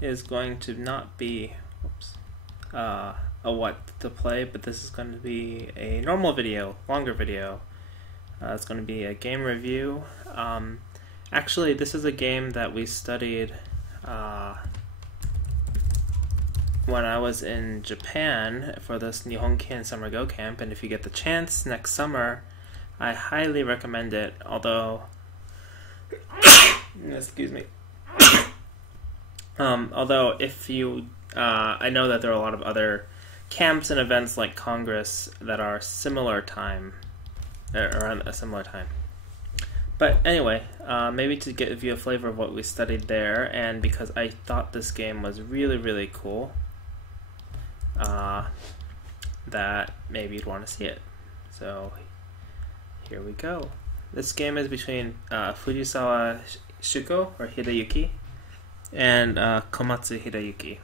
is going to not be a what to play, but this is going to be a normal video, longer video. It's going to be a game review. Actually, this is a game that we studied when I was in Japan for this Nihonki Summer Go Camp, and if you get the chance next summer, I highly recommend it, although excuse me. Although if you I know that there are a lot of other camps and events like Congress that are similar time, around a similar time. But anyway, maybe to give you a flavor of what we studied there, and because I thought this game was really, really cool, that maybe you'd want to see it. So here we go. This game is between Fujisawa Shuko, or Hideyuki, and Komatsu Hideyuki.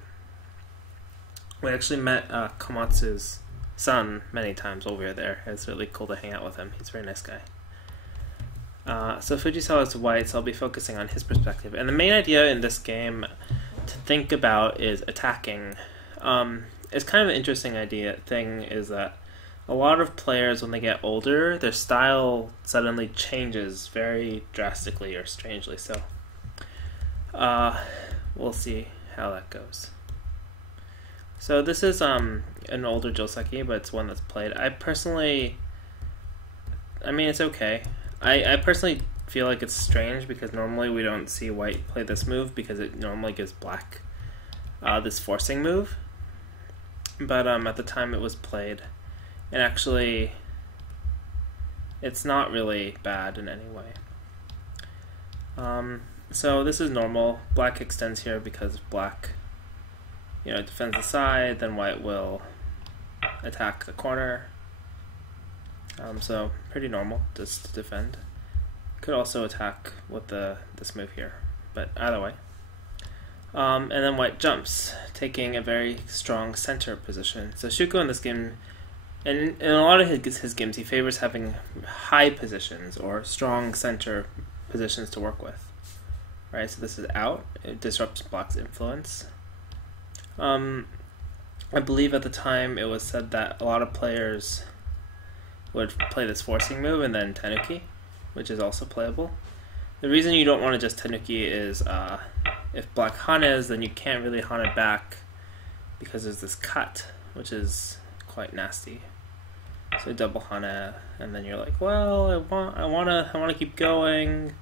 We actually met Komatsu's son many times while we were there. It's really cool to hang out with him. He's a very nice guy. So Fujisawa is white, so I'll be focusing on his perspective. And the main idea in this game to think about is attacking. It's kind of an interesting thing is that a lot of players, when they get older, their style suddenly changes very drastically or strangely. So we'll see how that goes. So this is an older Joseki, but it's one that's played. I mean, it's okay. I personally feel like it's strange because normally we don't see white play this move because it normally gives black this forcing move. But at the time it was played, and actually it's not really bad in any way. So this is normal. Black extends here because black, defends the side, then white will attack the corner. So pretty normal just to defend. Could also attack with this move here, but either way. And then white jumps, taking a very strong center position. So Shuko in this game, and in a lot of his games, he favors having high positions or strong center positions to work with. Right, so this is out. It disrupts black's influence. I believe at the time it was said that a lot of players would play this forcing move and then tenuki, which is also playable. The reason you don't want to just tenuki is if black hanes, then you can't really hane back because there's this cut, which is quite nasty. So double hane, and then you're like, well, I wanna keep going.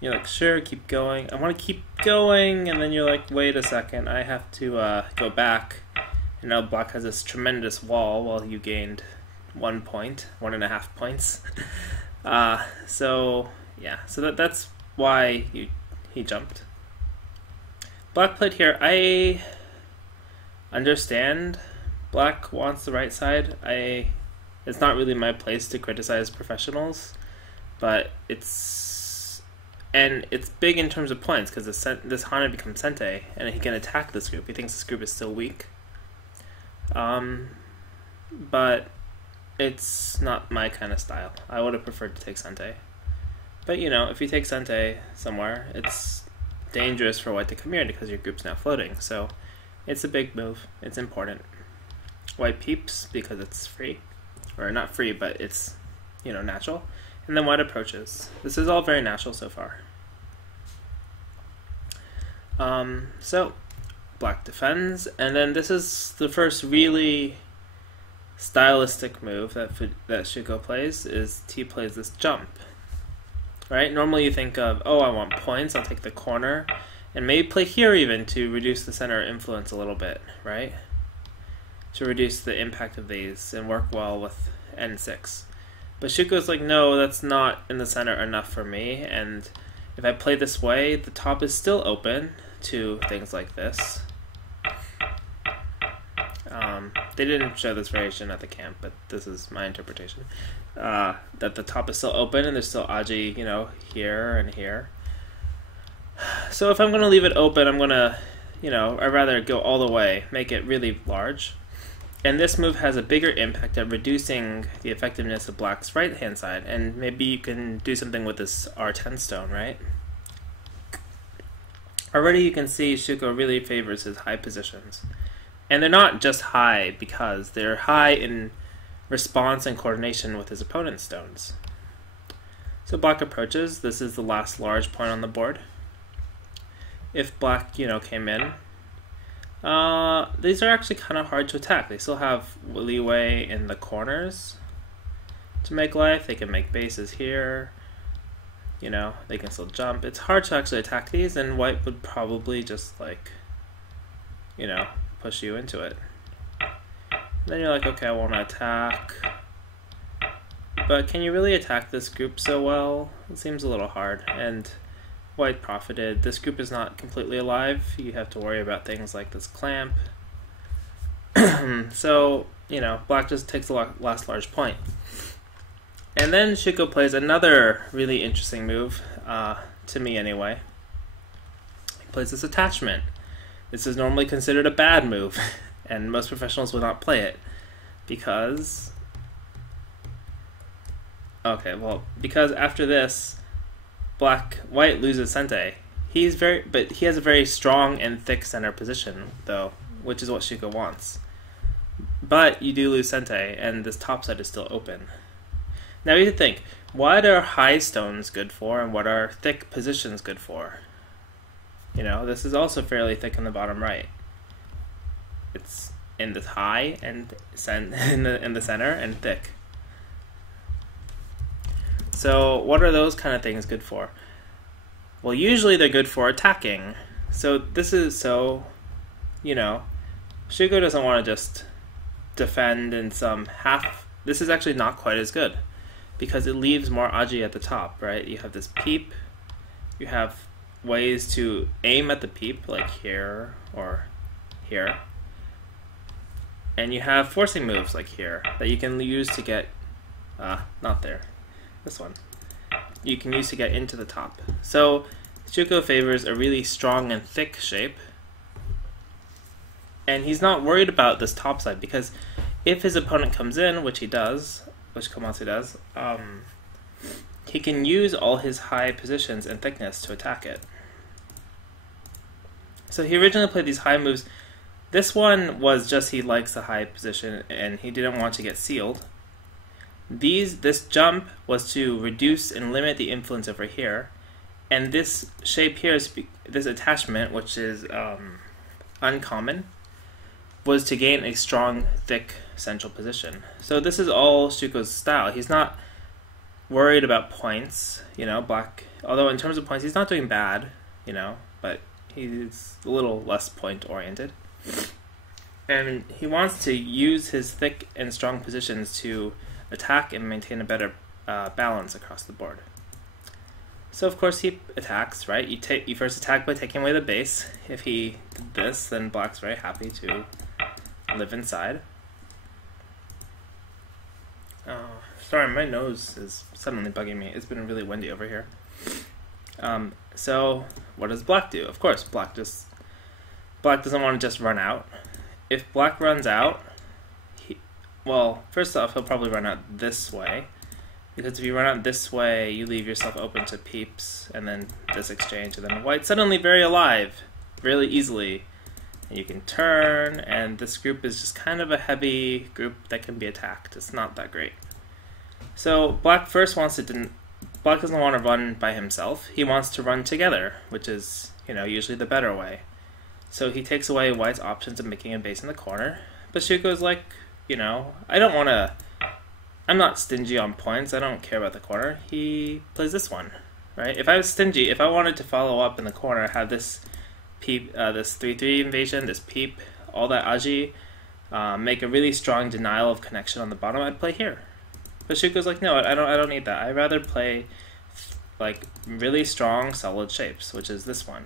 You're like, sure, keep going. I want to keep going, and then you're like, wait a second, I have to go back. And now black has this tremendous wall while you gained 1 point, 1.5 points. So yeah, so that's why he jumped. Black played here. I understand black wants the right side. It's not really my place to criticize professionals, but it's big in terms of points because this Hana becomes Sente and he can attack this group. He thinks this group is still weak. But it's not my kind of style. I would have preferred to take Sente. But if you take Sente somewhere, it's dangerous for white to come here because your group's now floating. So it's a big move. It's important. White peeps because it's free. Or not free, but it's, natural. And then white approaches. This is all very natural so far. So black defends, and then this is the first really stylistic move that Shuko plays. Is he plays this jump. Right? Normally you think of, oh, I want points, I'll take the corner, and maybe play here even to reduce the center influence a little bit, right? To reduce the impact of these and work well with N6. But Shuko's like, no, that's not in the center enough for me, and if I play this way, the top is still open to things like this. They didn't show this variation at the camp, but this is my interpretation. That the top is still open and there's still aji, here and here. So if I'm going to leave it open, I'm going to, I'd rather go all the way, make it really large. And this move has a bigger impact at reducing the effectiveness of black's right-hand side. And maybe you can do something with this R10 stone, right? already you can see Shuko really favors his high positions. And they're not just high because they're high in response and coordination with his opponent's stones. So black approaches. This is the last large point on the board. If black, came in, these are actually kind of hard to attack. They still have leeway in the corners to make life. They can make bases here. They can still jump. It's hard to actually attack these, and white would probably just push you into it. Then you're like, okay, I want to attack. But can you really attack this group so well? It seems a little hard, and white profited. This group is not completely alive. You have to worry about things like this clamp. So, black just takes the last large point. And then Shuko plays another really interesting move, to me anyway. He plays this attachment. This is normally considered a bad move, and most professionals will not play it because after this, white loses sente. But he has a very strong and thick center position though, which is what Shuko wants. But you do lose sente, and this top side is still open. Now you have to think, what are high stones good for, and what are thick positions good for? This is also fairly thick in the bottom right. It's in the high and in the center and thick. So what are those kind of things good for? Well, usually they're good for attacking. So Shuko doesn't want to just defend in some half. This is actually not quite as good because it leaves more aji at the top, right? You have this peep. You have ways to aim at the peep, like here or here. And you have forcing moves like here that you can use to get, not there, this one. You can use to get into the top. So Shuko favors a really strong and thick shape. And he's not worried about this top side because if his opponent comes in, which Komatsu does, he can use all his high positions and thickness to attack it. So he originally played these high moves. This one was just he likes the high position and he didn't want to get sealed. This jump was to reduce and limit the influence over here. And this shape here, this attachment, which is uncommon, was to gain a strong, thick central position. So this is all Shuko's style. He's not worried about points, black. Although in terms of points, he's not doing bad, but he's a little less point-oriented. And he wants to use his thick and strong positions to attack and maintain a better balance across the board. So of course he attacks, right? You first attack by taking away the base. If he did this, then black's very happy to live inside. Sorry, my nose is suddenly bugging me. It's been really windy over here. So what does black do? Of course, black doesn't want to just run out. If black runs out, first off, he'll probably run out this way. Because if you run out this way, you leave yourself open to peeps, and then this exchange, and then white suddenly very alive, really easily. And you can turn, and this group is just kind of a heavy group that can be attacked. It's not that great. So black first Black doesn't want to run by himself. He wants to run together, which is, usually the better way. So he takes away white's options of making a base in the corner. But Shuko's like, I'm not stingy on points. I don't care about the corner. He plays this one, right? If I was stingy, if I wanted to follow up in the corner, have this peep, this 3/3 invasion, this peep, all that aji, make a really strong denial of connection on the bottom, I'd play here. But Shuko's like, no, I don't need that. I'd rather play like really strong, solid shapes, which is this one.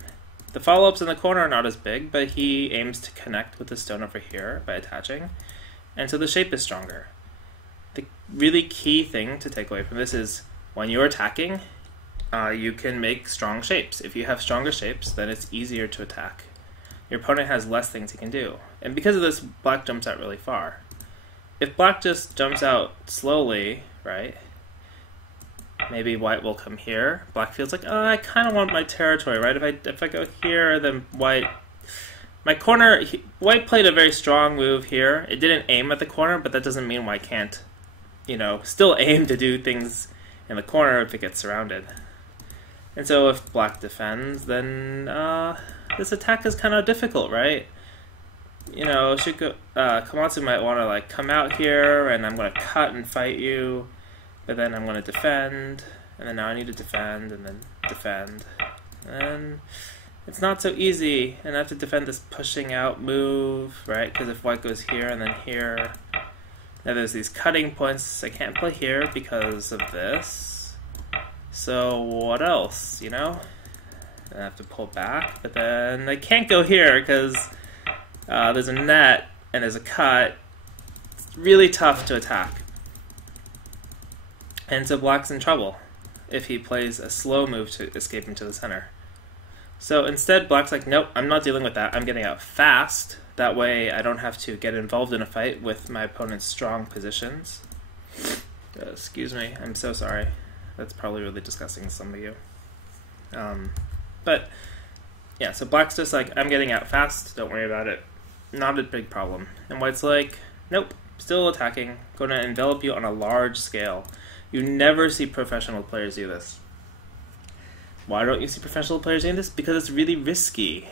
The follow-ups in the corner are not as big, but he aims to connect with the stone over here by attaching, and so the shape is stronger. The really key thing to take away from this is when you're attacking, you can make strong shapes. If you have stronger shapes, then it's easier to attack. Your opponent has less things he can do. And because of this, black jumps out really far. If black just jumps out slowly, right, maybe white will come here. Black feels like, oh, I kind of want my territory, right? If I go here, then white... My corner... White played a very strong move here. It didn't aim at the corner, but that doesn't mean white can't, you know, still aim to do things in the corner if it gets surrounded. And so if black defends, then this attack is kind of difficult, right? You know, Shuko, Komatsu might want to like come out here, and I'm going to cut and fight you, but then I'm going to defend, and then now I need to defend, and then defend. And it's not so easy, and I have to defend this pushing out move, right? Because if white goes here and then here, now there's these cutting points. I can't play here because of this. So what else, you know? I have to pull back, but then I can't go here because there's a net and there's a cut. It's really tough to attack. And so black's in trouble if he plays a slow move to escape into the center. So instead, black's like, nope, I'm not dealing with that. I'm getting out fast. That way I don't have to get involved in a fight with my opponent's strong positions. Excuse me, I'm so sorry. That's probably really disgusting to some of you. But, yeah, so black's just like, I'm getting out fast, don't worry about it. Not a big problem. And white's like, nope, still attacking. Going to envelop you on a large scale. You never see professional players do this. Why don't you see professional players doing this? Because it's really risky.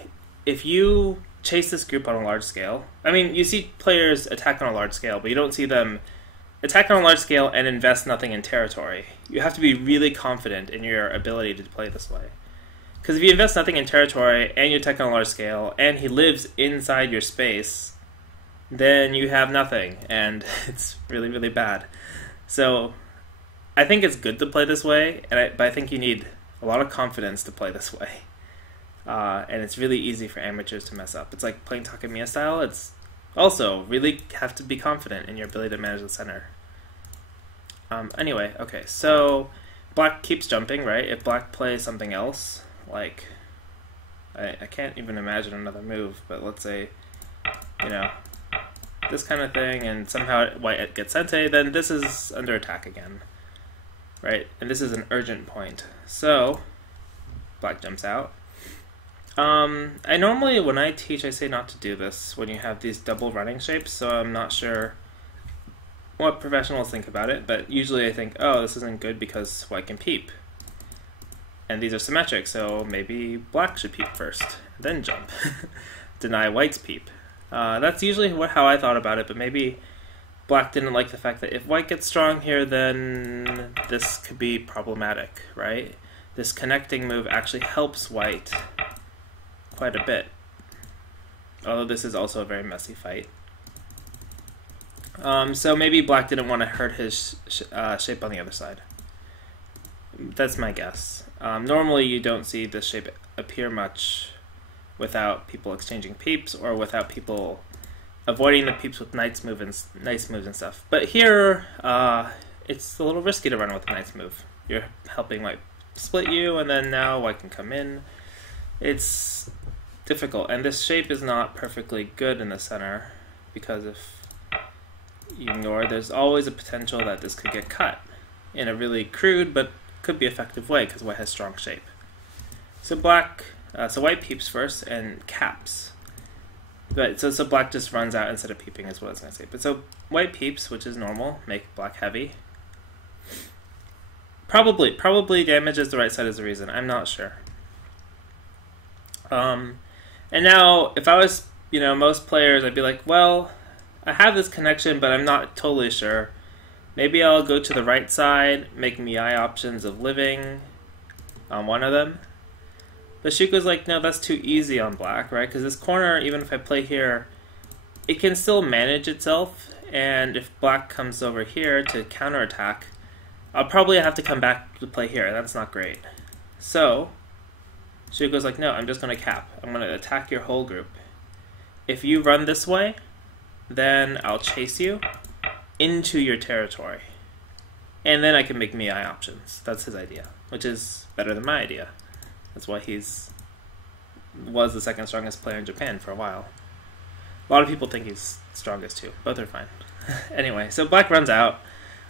If you chase this group on a large scale, I mean, you see players attack on a large scale, but you don't see them attack on a large scale and invest nothing in territory. You have to be really confident in your ability to play this way. Because if you invest nothing in territory and you attack on a large scale and he lives inside your space, then you have nothing, and it's really, really bad. So I think it's good to play this way, but I think you need a lot of confidence to play this way. And it's really easy for amateurs to mess up. It's like playing Takemiya style. It's also really have to be confident in your ability to manage the center. Anyway, okay, so black keeps jumping, right? If black plays something else, like, I can't even imagine another move, but let's say, you know, this kind of thing, and somehow white gets sente, then this is under attack again, right? And this is an urgent point. So, black jumps out. I normally, when I teach, I say not to do this when you have these double running shapes, so I'm not sure what professionals think about it, but usually I think, oh, this isn't good because white can peep. And these are symmetric, so maybe black should peep first, then jump. Deny white's peep. That's usually how I thought about it, but maybe black didn't like the fact that if white gets strong here, then this could be problematic, right? This connecting move actually helps white quite a bit. Although this is also a very messy fight. So maybe black didn't want to hurt his shape on the other side. That's my guess. Normally you don't see this shape appear much without people exchanging peeps or without people avoiding the peeps with nice moves and stuff. But here, it's a little risky to run with a nice move. You're helping white split you, and then now white can come in. It's difficult, and this shape is not perfectly good in the center, because if you ignore, there's always a potential that this could get cut in a really crude but could be effective way, because white has strong shape. So white peeps first and caps. But so black just runs out instead of peeping is what I was going to say. But so white peeps, which is normal, make black heavy. Probably damages the right side is the reason. I'm not sure. And now, if I was, most players, I'd be like, well, I have this connection, but I'm not totally sure. Maybe I'll go to the right side, make Mii options of living on one of them. But Shuko's like, no, that's too easy on black, right? Because this corner, even if I play here, it can still manage itself. And if black comes over here to counterattack, I'll probably have to come back to play here. That's not great. So Shuko's like, no, I'm just going to cap. I'm going to attack your whole group. If you run this way, then I'll chase you into your territory. And then I can make Mii options. That's his idea, which is better than my idea. That's why was the second strongest player in Japan for a while. A lot of people think he's strongest too. Both are fine. Anyway, so black runs out.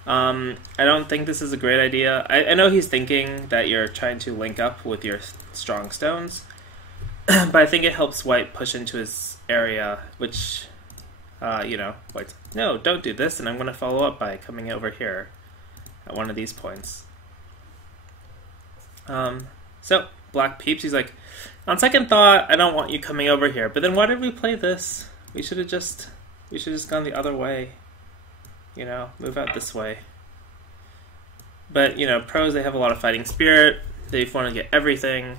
I don't think this is a great idea. I know he's thinking that you're trying to link up with your strong stones, but I think it helps white push into his area, which, white's, no, don't do this, and I'm going to follow up by coming over here at one of these points. So black peeps, he's like, on second thought, I don't want you coming over here, but then why did we play this? We should have just gone the other way. Move out this way. But, pros, they have a lot of fighting spirit. They want to get everything.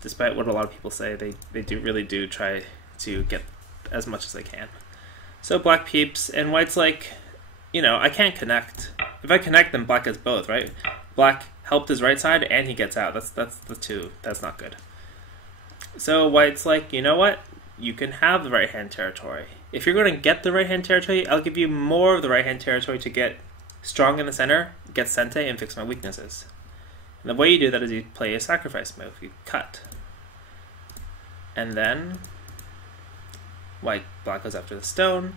Despite what a lot of people say, they really do try to get as much as they can. So black peeps, and white's like, I can't connect. If I connect, then black gets both, right? Black helped his right side, and he gets out. That's the two. That's not good. So white's like, you know what? You can have the right-hand territory. If you're going to get the right-hand territory, I'll give you more of the right-hand territory to get strong in the center, get Sente, and fix my weaknesses. And the way you do that is you play a sacrifice move. You cut. And then black goes after the stone.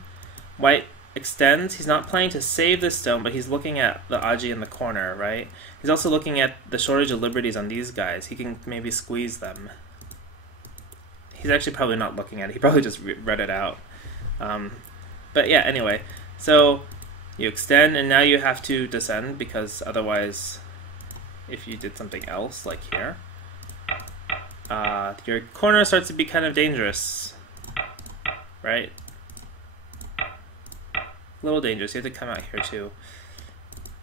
White extends. He's not playing to save the stone, but he's looking at the Aji in the corner, right? He's also looking at the shortage of liberties on these guys. He can maybe squeeze them. He's actually probably not looking at it. He probably just read it out. But yeah, anyway. So you extend, and now you have to descend, because otherwise, if you did something else, like here, your corner starts to be kind of dangerous, right? A little dangerous. You have to come out here too.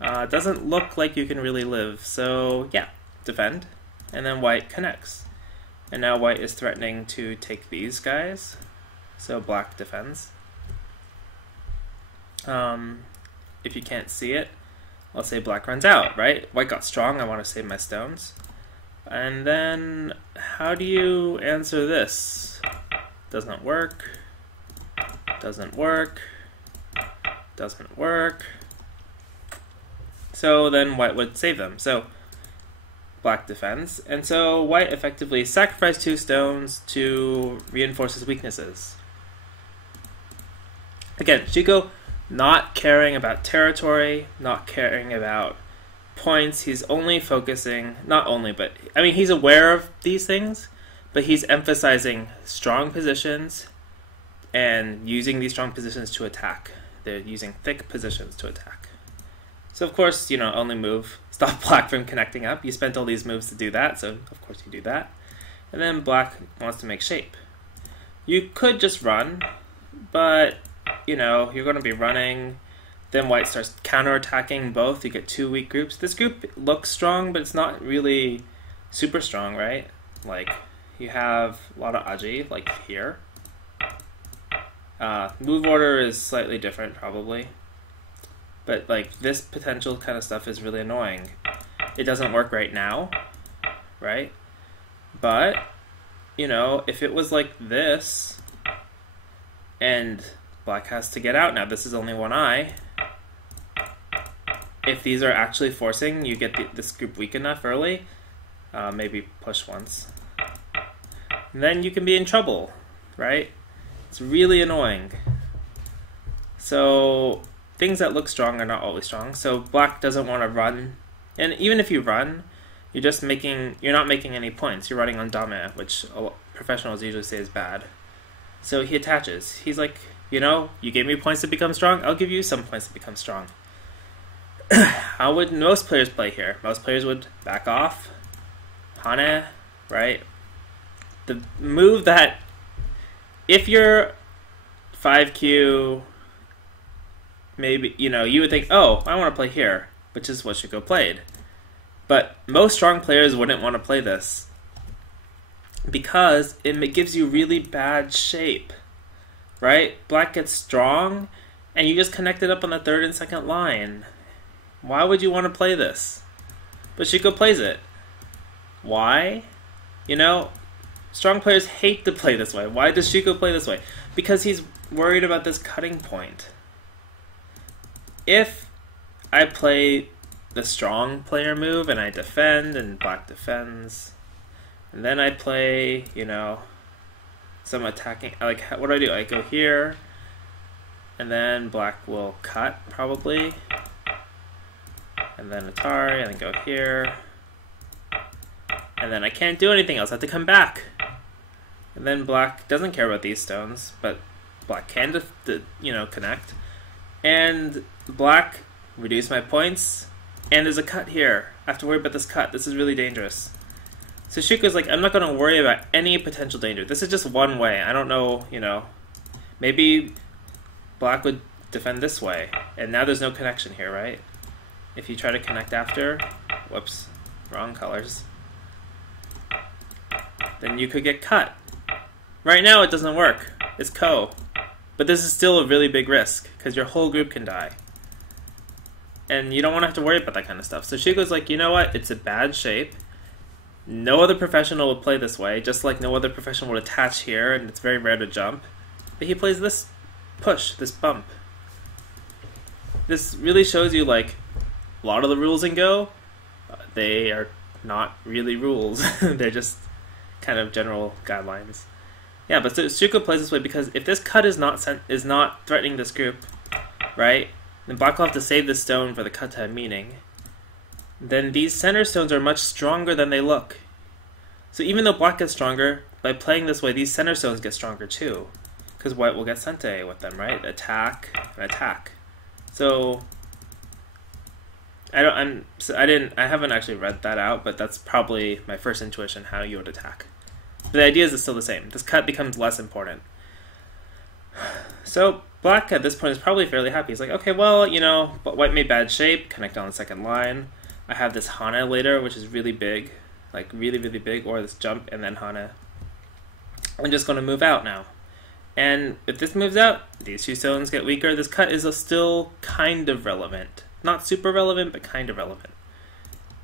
It doesn't look like you can really live, so yeah, defend. And then white connects. And now white is threatening to take these guys, so black defends. If you can't see it, let's say black runs out, right? White got strong, I want to save my stones. And then, how do you answer this? Doesn't work. Doesn't work. Doesn't work. So then white would save them. So black defends. And so white effectively sacrificed 2 stones to reinforce his weaknesses. Again, Shuko not caring about territory, not caring about points. He's only focusing, not only, but, I mean, he's aware of these things, but he's emphasizing strong positions and using these strong positions to attack. They're using thick positions to attack. So, of course, only move. Stop black from connecting up. You spent all these moves to do that, so of course you do that. And then black wants to make shape. You could just run, but, you're going to be running. Then white starts counterattacking both. You get 2 weak groups. This group looks strong, but it's not really super strong, right? Like, you have a lot of Aji, like here. Move order is slightly different, probably. But, like, this potential kind of stuff is really annoying. It doesn't work right now, right? But, if it was like this, and black has to get out now, this is only one eye. If these are actually forcing, you get this group weak enough early, maybe push once. And then you can be in trouble, right? It's really annoying. So things that look strong are not always strong. So black doesn't want to run. And even if you run, you're not making any points. You're running on dame, which professionals usually say is bad. So he attaches. He's like, you gave me points to become strong, I'll give you some points to become strong. How would most players play here? Most players would back off. Hane, right? The move that, if you're 5Q, maybe, you would think, oh, I want to play here, which is what Shuko played. But most strong players wouldn't want to play this, because it gives you really bad shape, right? Black gets strong, and you just connect it up on the 3rd and 2nd line. Why would you want to play this? But Shuko plays it. Why? Strong players hate to play this way. Why does Shuko play this way? Because he's worried about this cutting point. If I play the strong player move and I defend and black defends, and then I play, some attacking, like, what do? I go here, and then black will cut, probably. and then Atari, and then go here. And then I can't do anything else. I have to come back. And then black doesn't care about these stones, but black can, connect. And black reduce my points. And there's a cut here. I have to worry about this cut. This is really dangerous. So Shuko's like, I'm not going to worry about any potential danger. This is just one way. I don't know, maybe black would defend this way. And now there's no connection here, right? If you try to connect after, whoops, wrong colors, then you could get cut. Right now it doesn't work. It's ko. But this is still a really big risk, because your whole group can die. And you don't want to have to worry about that kind of stuff. So Shuko's like, you know what? It's a bad shape. No other professional would play this way, just like no other professional would attach here, and it's very rare to jump. But he plays this push, this bump. This really shows you, like, a lot of the rules in Go, they are not really rules. They're just kind of general guidelines. Yeah, but so Shuko plays this way because if this cut is not threatening this group, right, then black will have to save this stone for the cut to have meaning. Then these center stones are much stronger than they look. So even though black gets stronger, by playing this way, these center stones get stronger too. Because white will get sente with them, right? Attack and attack. So I haven't actually read that out, but that's probably my first intuition how you would attack. But the idea is still the same. This cut becomes less important. So black at this point is probably fairly happy. He's like, okay, well, but white made bad shape, connect on the second line. I have this Hana later, which is really big, like really, really big, or this jump and then Hana. I'm just going to move out now. And if this moves out, these two stones get weaker. This cut is still kind of relevant. Not super relevant, but kind of relevant.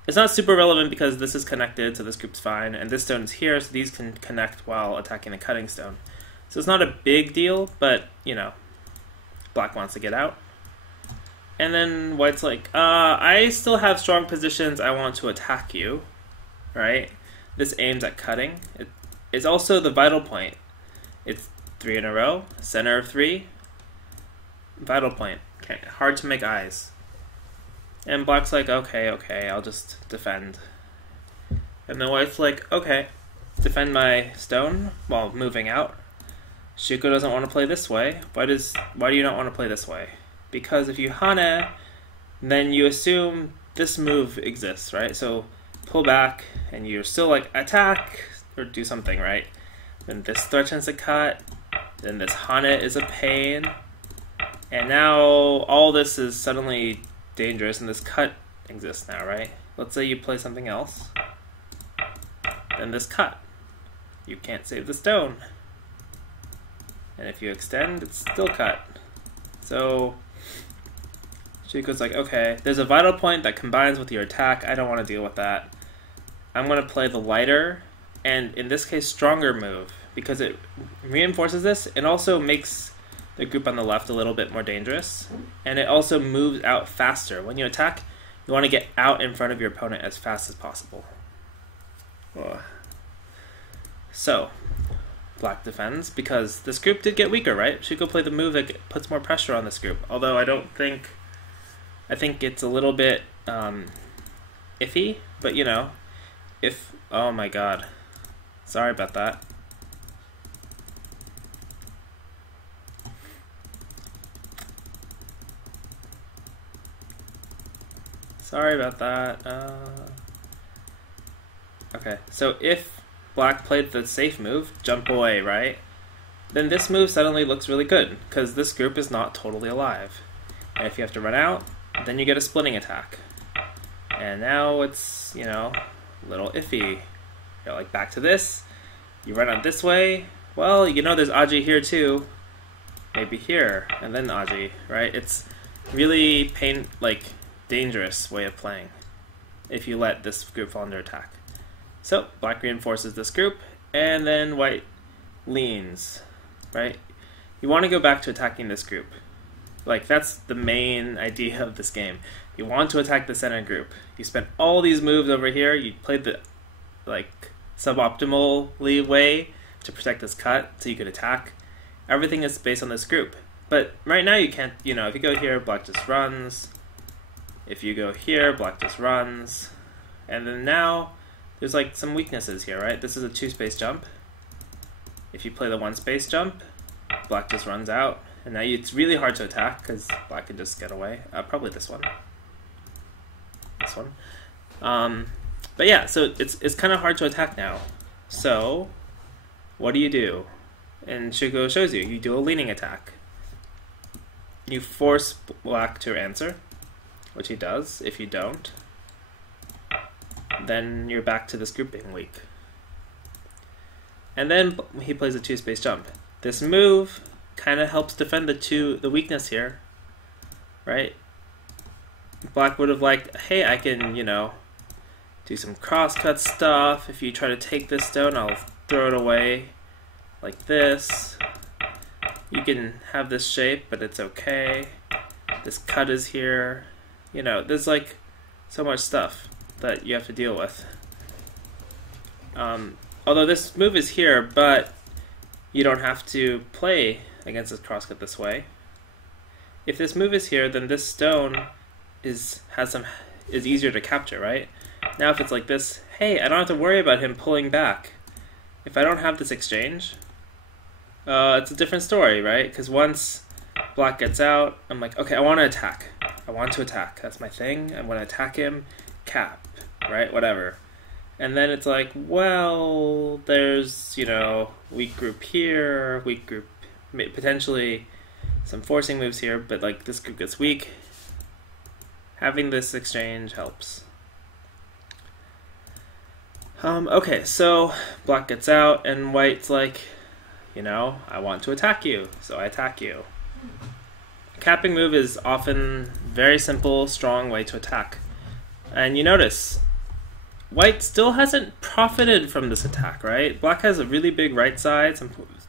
It's not super relevant because this is connected, so this group's fine, and this stone is here, so these can connect while attacking the cutting stone. So it's not a big deal, but, black wants to get out. And then white's like, I still have strong positions, I want to attack you, right? This aims at cutting. It's also the vital point. It's 3 in a row, center of 3, vital point. Okay, hard to make eyes. And black's like, okay, I'll just defend. And then white's like, okay, defend my stone while moving out. Shuko doesn't want to play this way. Why do you not want to play this way? Because if you Hana, then you assume this move exists, right? So pull back, and you're still like, attack, or do something, right? Then this threatens to cut, then this Hana is a pain, and now all this is suddenly dangerous, and this cut exists now, right? Let's say you play something else, then this cut. You can't save the stone. And if you extend, it's still cut. So Shuko's like, okay, there's a vital point that combines with your attack. I don't want to deal with that. I'm going to play the lighter, and in this case, stronger move, because it reinforces this. It also makes the group on the left a little bit more dangerous, and it also moves out faster. When you attack, you want to get out in front of your opponent as fast as possible. So black defends because this group did get weaker, right? Shuko played the move that puts more pressure on this group, although I think it's a little bit iffy, but oh my god, sorry about that. Sorry about that. Okay, so if black played the safe move, jump away, right? Then this move suddenly looks really good, because this group is not totally alive. And if you have to run out, then you get a splitting attack. And now it's, a little iffy. You're like, back to this. You run out this way. Well, there's Aji here too. Maybe here, and then Aji, right? It's really dangerous way of playing if you let this group fall under attack. So black reinforces this group, and then white leans, right? You want to go back to attacking this group. That's the main idea of this game. You want to attack the center group. You spent all these moves over here. You played the suboptimal way to protect this cut so you could attack. Everything is based on this group. But right now you can't, if you go here, black just runs. If you go here, black just runs. And then now, there's like some weaknesses here, right? This is a 2-space jump. If you play the 1-space jump, black just runs out. And now it's really hard to attack because black can just get away. Probably this one. This one. But yeah, so it's kind of hard to attack now. So, what do? And Shuko shows you. You do a leaning attack. You force black to answer, which he does. If you don't, then you're back to this group being weak. And then he plays a 2-space jump. This move kind of helps defend the weakness here, right? Black would have liked, hey, I can, do some crosscut stuff. If you try to take this stone, I'll throw it away like this. You can have this shape, but it's okay. This cut is here. There's like so much stuff that you have to deal with. Although this move is here, but you don't have to play against this crosscut this way. If this move is here, then this stone is easier to capture, right? Now if it's like this, hey, I don't have to worry about him pulling back. If I don't have this exchange, it's a different story, right? Because once black gets out, I'm like, okay, I want to attack. I want to attack. That's my thing. I want to attack him, cap, right? Whatever. And then it's like, well, there's, weak group here, weak group, potentially some forcing moves here, but like this group gets weak. Having this exchange helps. Okay, so black gets out, and white's like, I want to attack you, so I attack you. A capping move is often very simple, strong way to attack. And you notice, white still hasn't profited from this attack, right? Black has a really big right side.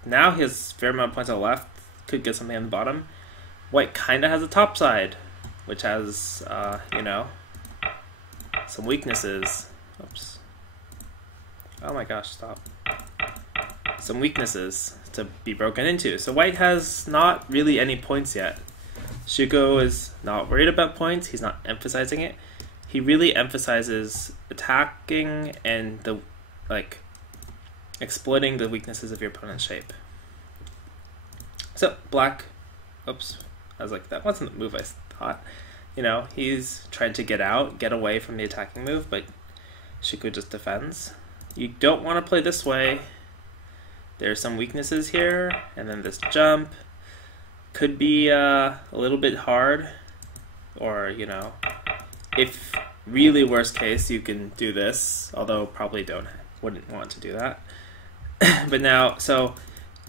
Now he has a fair amount of points on the left. Could get something on the bottom. White kind of has a top side, which has, some weaknesses. Oops. Oh my gosh, stop. Some weaknesses to be broken into. So white has not really any points yet. Shuko is not worried about points. He's not emphasizing it. He really emphasizes attacking and exploiting the weaknesses of your opponent's shape. So black, oops, I was like, that wasn't the move I thought. He's trying to get away from the attacking move, but Shuko just defends. You don't want to play this way. There's some weaknesses here, and then this jump could be a little bit hard, or, if really worst case, you can do this, although probably wouldn't want to do that. But now, so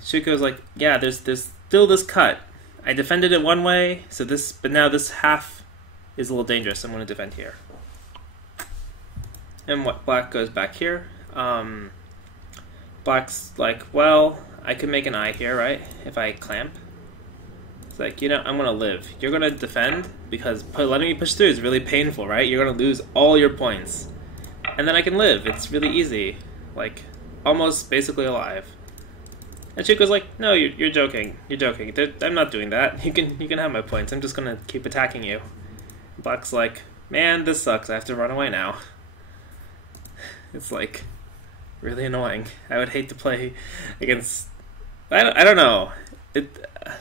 Shuko's like, yeah, there's still this cut. I defended it one way, but now this half is a little dangerous. I'm going to defend here. And what black goes back here. Black's like, well, I could make an eye here, right? If I clamp. It's like, I'm going to live. You're going to defend because letting me push through is really painful, right? You're going to lose all your points. And then I can live. It's really easy. Like, almost basically alive. And Shuko's like, no, you're joking. You're joking. I'm not doing that. You can have my points. I'm just going to keep attacking you. Black's like, man, this sucks. I have to run away now. It's like really annoying. I would hate to play against. I don't know.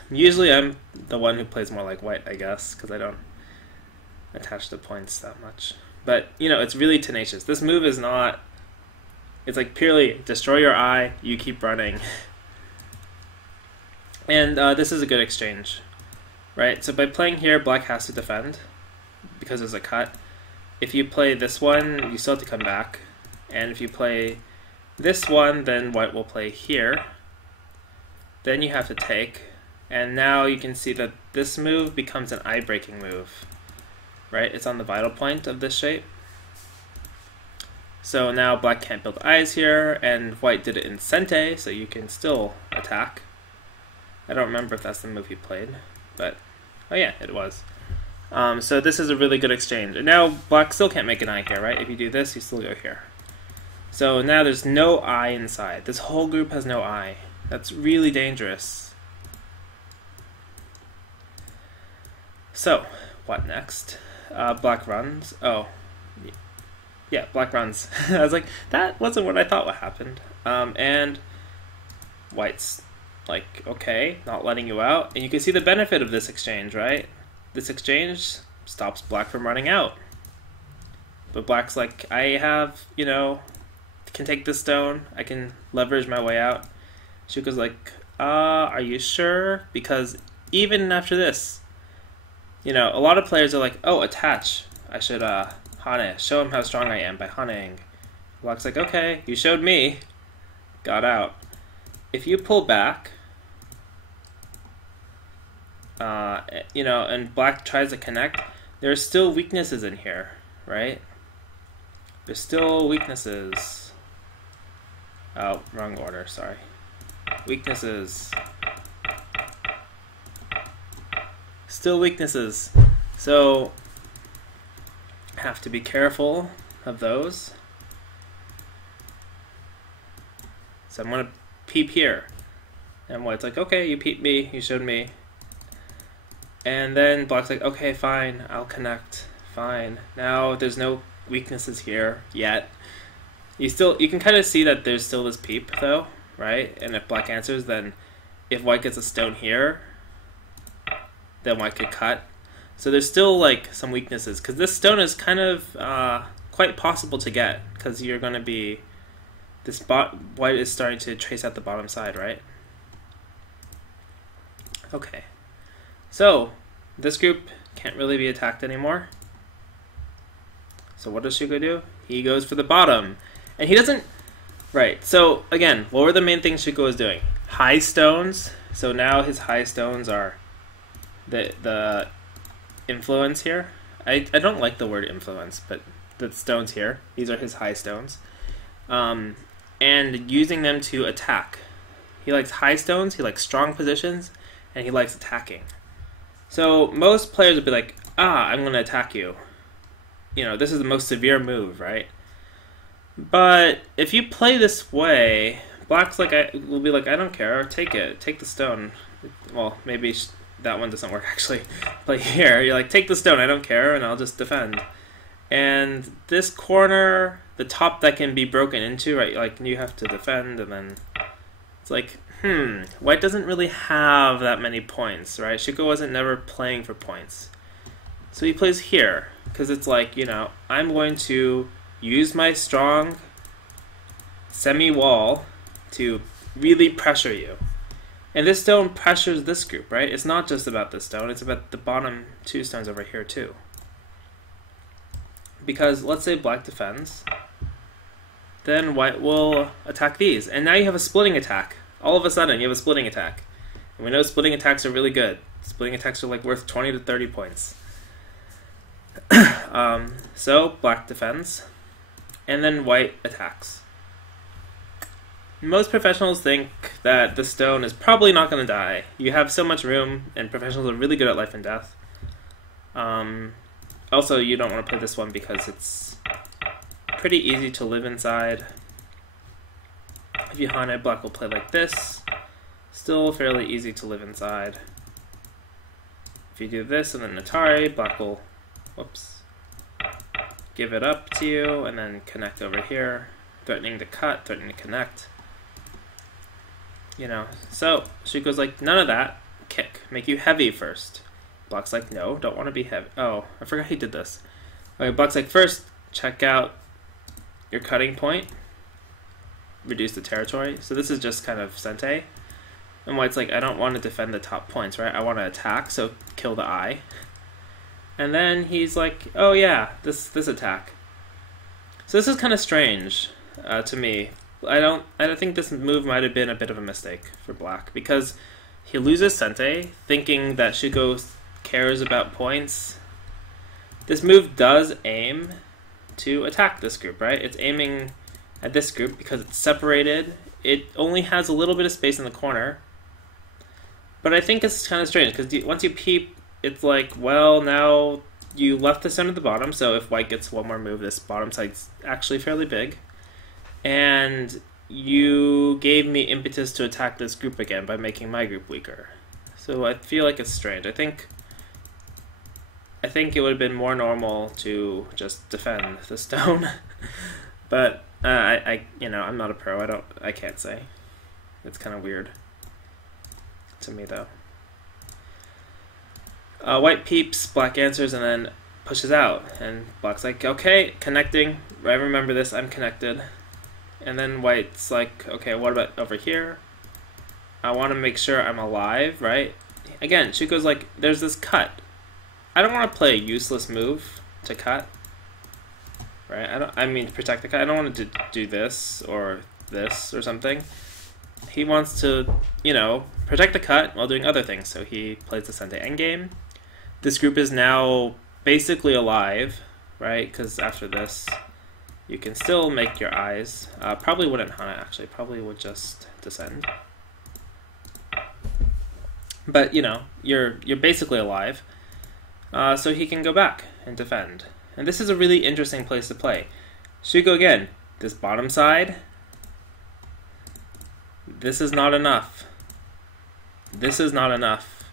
Usually I'm the one who plays more like white, I guess, because I don't attach the points that much. But it's really tenacious. This move is not. It's like purely destroy your eye. You keep running. And this is a good exchange, right? So by playing here, black has to defend because there's a cut. If you play this one, you still have to come back. And if you play this one, then white will play here. Then you have to take. And now you can see that this move becomes an eye-breaking move. Right? It's on the vital point of this shape. So now black can't build eyes here, and white did it in Sente, so you can still attack. I don't remember if that's the move he played, but oh yeah, it was. So this is a really good exchange. And now black still can't make an eye here, right? If you do this, you still go here. So now there's no eye inside. This whole group has no eye. That's really dangerous. So, what next? black runs. Oh, yeah, black runs. I was like, that wasn't what I thought would happen. And white's like, okay, not letting you out. And you can see the benefit of this exchange, right? This exchange stops black from running out. But black's like, I have, you know, can take this stone. I can leverage my way out. Shuko's like, are you sure? Because even after this, you know, a lot of players are like, oh, attach. I should Hane, show him how strong I am by Haneing. Black's like, okay, you showed me. Got out. If you pull back, you know, and black tries to connect, there are still weaknesses in here, right? There's still weaknesses. Oh, wrong order, sorry. Weaknesses. Still weaknesses. So, have to be careful of those. So I'm going to peep here. And white's like, okay, you peeped me, you showed me. And then black's like, okay, fine, I'll connect. Fine. Now there's no weaknesses here yet. You can kind of see that there's still this peep though, right? And if black answers, then if white gets a stone here, then white could cut. So there's still like some weaknesses because this stone is kind of quite possible to get because you're going to be white is starting to trace out the bottom side, right? Okay, so this group can't really be attacked anymore. So what does Shuko do? He goes for the bottom, and he doesn't. Right. So again, what were the main things Shuko was doing? High stones. So now his high stones are the influence here. I don't like the word influence, but the stones here. These are his high stones. And using them to attack. He likes high stones, he likes strong positions, and he likes attacking. So most players would be like, I'm going to attack you. You know, this is the most severe move, right? But if you play this way, black's like, will be like, I don't care, take it, take the stone. Well, maybe that one doesn't work actually. But here, you're like, take the stone, I don't care, and I'll just defend. And this corner, the top that can be broken into, right? Like you have to defend, and then it's like, white doesn't really have that many points, right? Shuko wasn't never playing for points, so he plays here because it's like, you know, I'm going to use my strong semi-wall to really pressure you, and this stone pressures this group, right? It's not just about this stone; it's about the bottom two stones over here too. Because let's say black defends, then white will attack these. And now you have a splitting attack. All of a sudden, you have a splitting attack. And we know splitting attacks are really good. Splitting attacks are like worth 20 to 30 points. So black defends, and then white attacks. Most professionals think that the stone is probably not going to die. You have so much room, and professionals are really good at life and death. Also, you don't want to play this one because it's pretty easy to live inside. If you Hane, black will play like this. Still fairly easy to live inside. If you do this and then Atari, black will, give it up to you and then connect over here. Threatening to cut, threatening to connect. You know, so Shuko's like, none of that. Kick. Make you heavy first. Black's like, no, don't want to be heavy. Oh, I forgot he did this. Okay, black's like, first, check out your cutting point. Reduce the territory. So this is just kind of Sente. And white's like, I don't want to defend the top points, right? I want to attack, so kill the eye. And then he's like, oh yeah, this attack. So this is kind of strange to me. I think this move might have been a bit of a mistake for black because he loses Sente, thinking that Shuko cares about points. This move does aim to attack this group, right? It's aiming at this group because it's separated. It only has a little bit of space in the corner. But I think it's kind of strange because once you peep, it's like, well, now you left the stone at the bottom, so if white gets one more move, this bottom side's actually fairly big. And you gave me impetus to attack this group again by making my group weaker. So I feel like it's strange. I think I think it would have been more normal to just defend the stone. But I'm not a pro. I can't say. It's kind of weird to me though. White peeps, black answers, and then pushes out, and black's like, okay, connecting. I remember this. I'm connected. And then white's like, okay, what about over here? I want to make sure I'm alive, right? Again, Shuko's like, there's this cut. I don't want to play a useless move to cut, right? I mean, to protect the cut. I don't want to do this or something. He wants to, protect the cut while doing other things. So he plays the Sente endgame. This group is now basically alive, right? Because after this, you can still make your eyes. Probably wouldn't Hana, actually. Probably would just descend. But, you're basically alive. So he can go back and defend. And this is a really interesting place to play. Shuko again, this bottom side, this is not enough. This is not enough.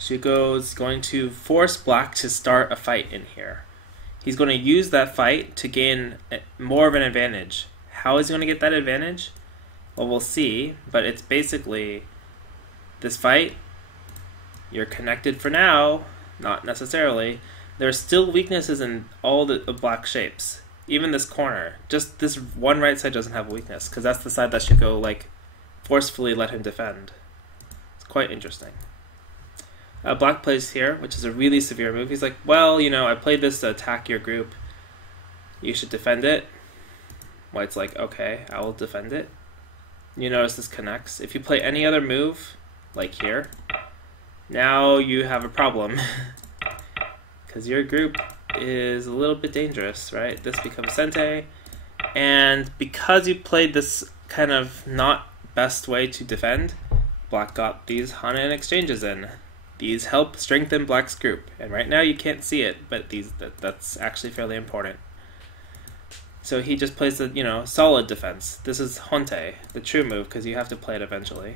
Shuko's going to force black to start a fight in here. He's going to use that fight to gain more of an advantage. How is he going to get that advantage? Well, we'll see, but it's basically this fight. You're connected for now. Not necessarily. There's still weaknesses in all the black shapes. Even this corner. Just this one right side doesn't have a weakness, because that's the side that Shuko, forcefully let him defend. It's quite interesting. Black plays here, which is a really severe move. He's like, well, I played this to attack your group. You should defend it. White's like, okay, I will defend it. You notice this connects. If you play any other move, like here, now you have a problem. Because your group is a little bit dangerous, right? This becomes Sente. And because you played this kind of not best way to defend, black got these Hanan exchanges in. These help strengthen black's group. And right now you can't see it, but that's actually fairly important. So he just plays the, solid defense. This is Honte, the true move, because you have to play it eventually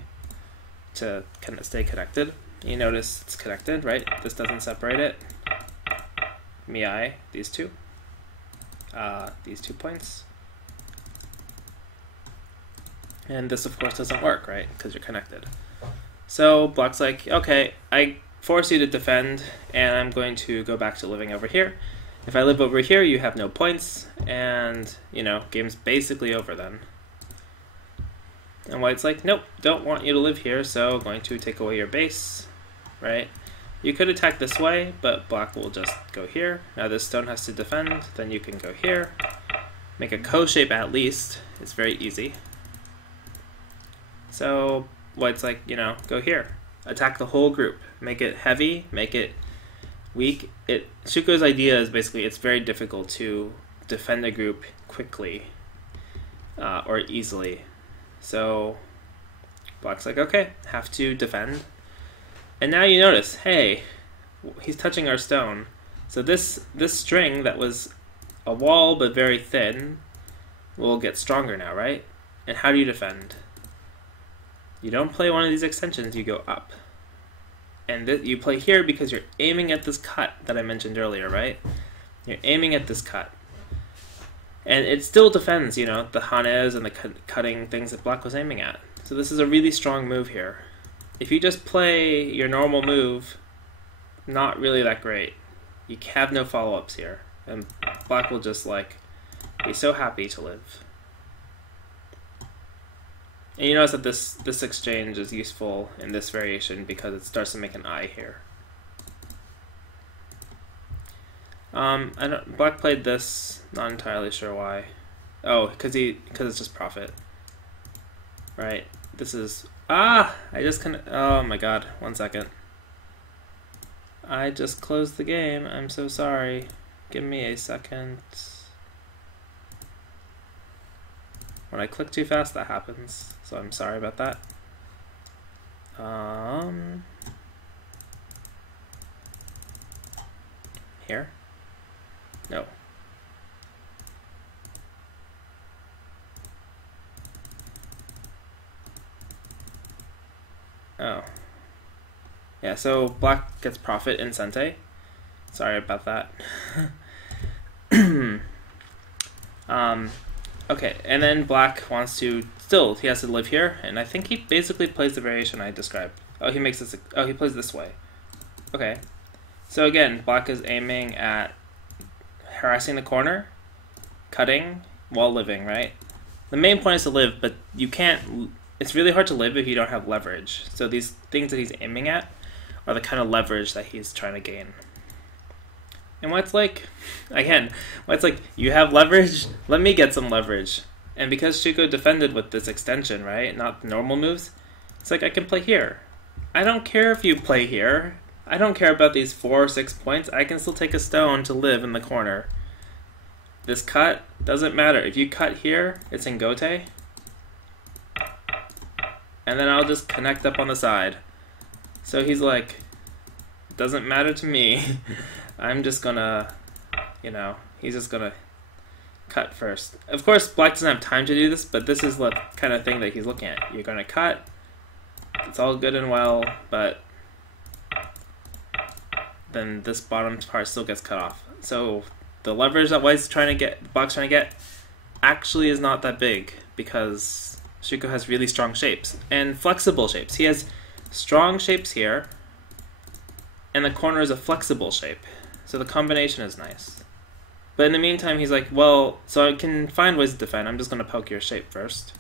to stay connected. You notice it's connected, right? This doesn't separate it. Miai, these two points. And this, of course, doesn't work, right? Because you're connected. So black's like, okay, I force you to defend, and I'm going to go back to living over here. If I live over here, you have no points, and, game's basically over then. And white's like, nope, don't want you to live here, so I'm going to take away your base, right? You could attack this way, but black will just go here. Now this stone has to defend, then you can go here. Make a co-shape at least. It's very easy. So white's like, go here. Attack the whole group. Make it heavy, make it weak. Shuko's idea is basically it's very difficult to defend a group quickly or easily. So black's like, okay, have to defend. And now you notice, hey, he's touching our stone. So this string that was a wall but very thin will get stronger now, right? And how do you defend? You don't play one of these extensions, you go up. And you play here because you're aiming at this cut that I mentioned earlier, right? You're aiming at this cut. And it still defends, the hanes and the cutting things that black was aiming at. So this is a really strong move here. If you just play your normal move, not really that great. You have no follow-ups here. And black will just, be so happy to live. And you notice that this exchange is useful in this variation because it starts to make an eye here. Black played this, not entirely sure why. Oh, because it's just profit. Right. This is I just oh my god, 1 second. I just closed the game. I'm so sorry. Give me a second. When I click too fast, that happens. So I'm sorry about that. Here? No. Oh. Yeah, so black gets profit in Sente. Sorry about that. Okay, and then black wants to still, he has to live here, and I think he basically plays the variation I described. Oh, he makes this, oh, he plays this way. Okay, so again, black is aiming at harassing the corner, cutting, while living, right? The main point is to live, but you can't, it's really hard to live if you don't have leverage. So these things that he's aiming at are the kind of leverage that he's trying to gain. And white's like, again, white's like, you have leverage? Let me get some leverage. And because Shuko defended with this extension, right, not normal moves, it's like, I can play here. I don't care if you play here. I don't care about these 4 or 6 points. I can still take a stone to live in the corner. This cut doesn't matter. If you cut here, it's in Gote. And then I'll just connect up on the side. So he's like, it doesn't matter to me. I'm just gonna, you know, he's just gonna cut first. Of course, black doesn't have time to do this, but this is the kind of thing that he's looking at. You're gonna cut. It's all good and well, but then this bottom part still gets cut off. So the leverage that black's trying to get, actually is not that big because Shuko has really strong shapes and flexible shapes. He has strong shapes here, and the corner is a flexible shape. So the combination is nice. But in the meantime, he's like, well, so I can find ways to defend. I'm just going to poke your shape first.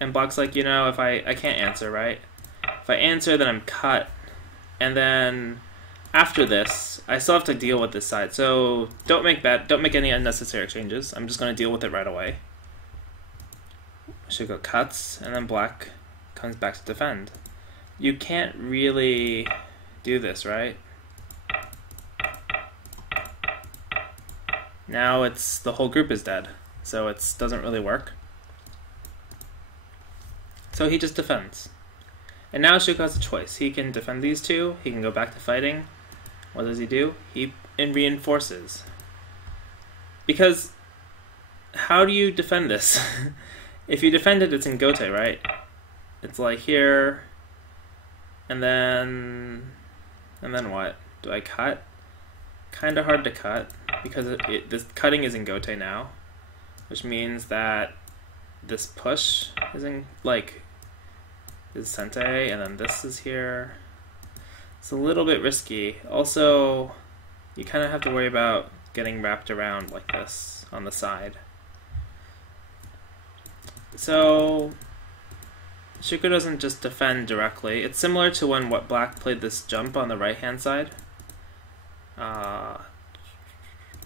And black's like, you know, if I can't answer, right? If I answer, then I'm cut. And then after this, I still have to deal with this side. So don't make any unnecessary exchanges. I'm just going to deal with it right away. Shuko cuts, and then black comes back to defend. You can't really do this, right? Now it's the whole group is dead, so it doesn't really work. So he just defends. And now Shuko has a choice. He can defend these two, he can go back to fighting. What does he do? He reinforces. Because how do you defend this? If you defend it, it's in Gote, right? It's like here, and then what? Do I cut? Kind of hard to cut because this cutting is in Gote now, which means that this push is in, like, is Sente, and then this is here. It's a little bit risky. Also, you kind of have to worry about getting wrapped around like this on the side. So Shuko doesn't just defend directly. It's similar to when black played this jump on the right hand side.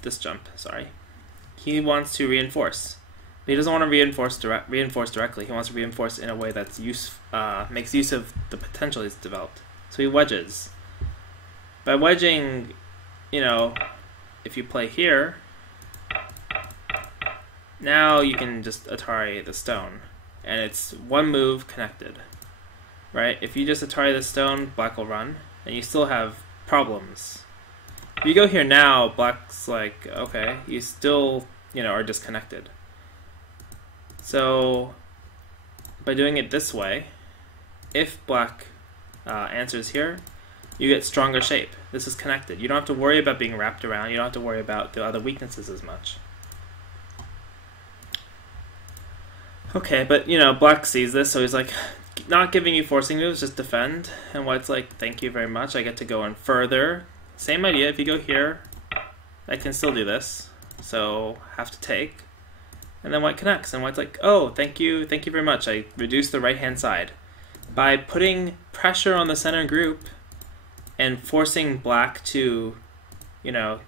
This jump, sorry. He wants to reinforce. But he doesn't want to reinforce directly. He wants to reinforce in a way that's makes use of the potential he's developed. So he wedges. By wedging, you know, if you play here, now you can just Atari the stone. And it's one move connected. Right? If you just Atari the stone, black will run. And you still have problems. If you go here now, black's like, okay, you still, you know, are disconnected. So, by doing it this way, if black answers here, you get stronger shape. This is connected. You don't have to worry about being wrapped around. You don't have to worry about the other weaknesses as much. Okay, but, you know, black sees this, so he's like, not giving you forcing moves, just defend. And white's like, thank you very much, I get to go in further. Same idea, if you go here, I can still do this. So, have to take. And then white connects, and white's like, oh, thank you very much, I reduced the right-hand side. By putting pressure on the center group and forcing black to, you know,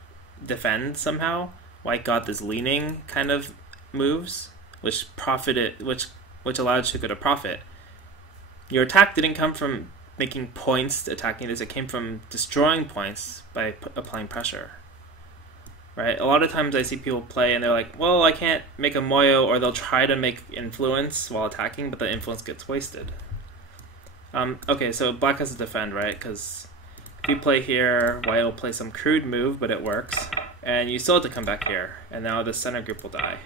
defend somehow, white got this leaning kind of moves, which allowed Shuko to profit. Your attack didn't come from making points attacking this, it came from destroying points by applying pressure. Right? A lot of times I see people play and they're like, well, I can't make a moyo, or they'll try to make influence while attacking, but the influence gets wasted. Okay, so black has to defend, right? Because if you play here, white will play some crude move, but it works. And you still have to come back here, and now the center group will die.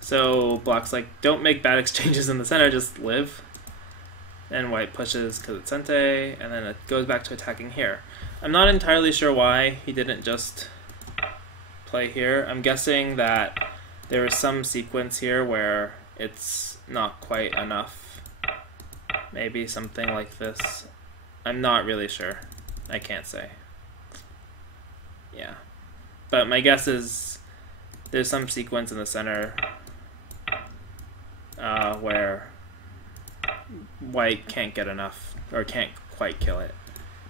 So black's like, don't make bad exchanges in the center, just live. And white pushes because it's Sente, and then it goes back to attacking here. I'm not entirely sure why he didn't just play here. I'm guessing that there is some sequence here where it's not quite enough. Maybe something like this. I'm not really sure. I can't say. Yeah. But my guess is there's some sequence in the center where white can't get enough, or can't quite kill it.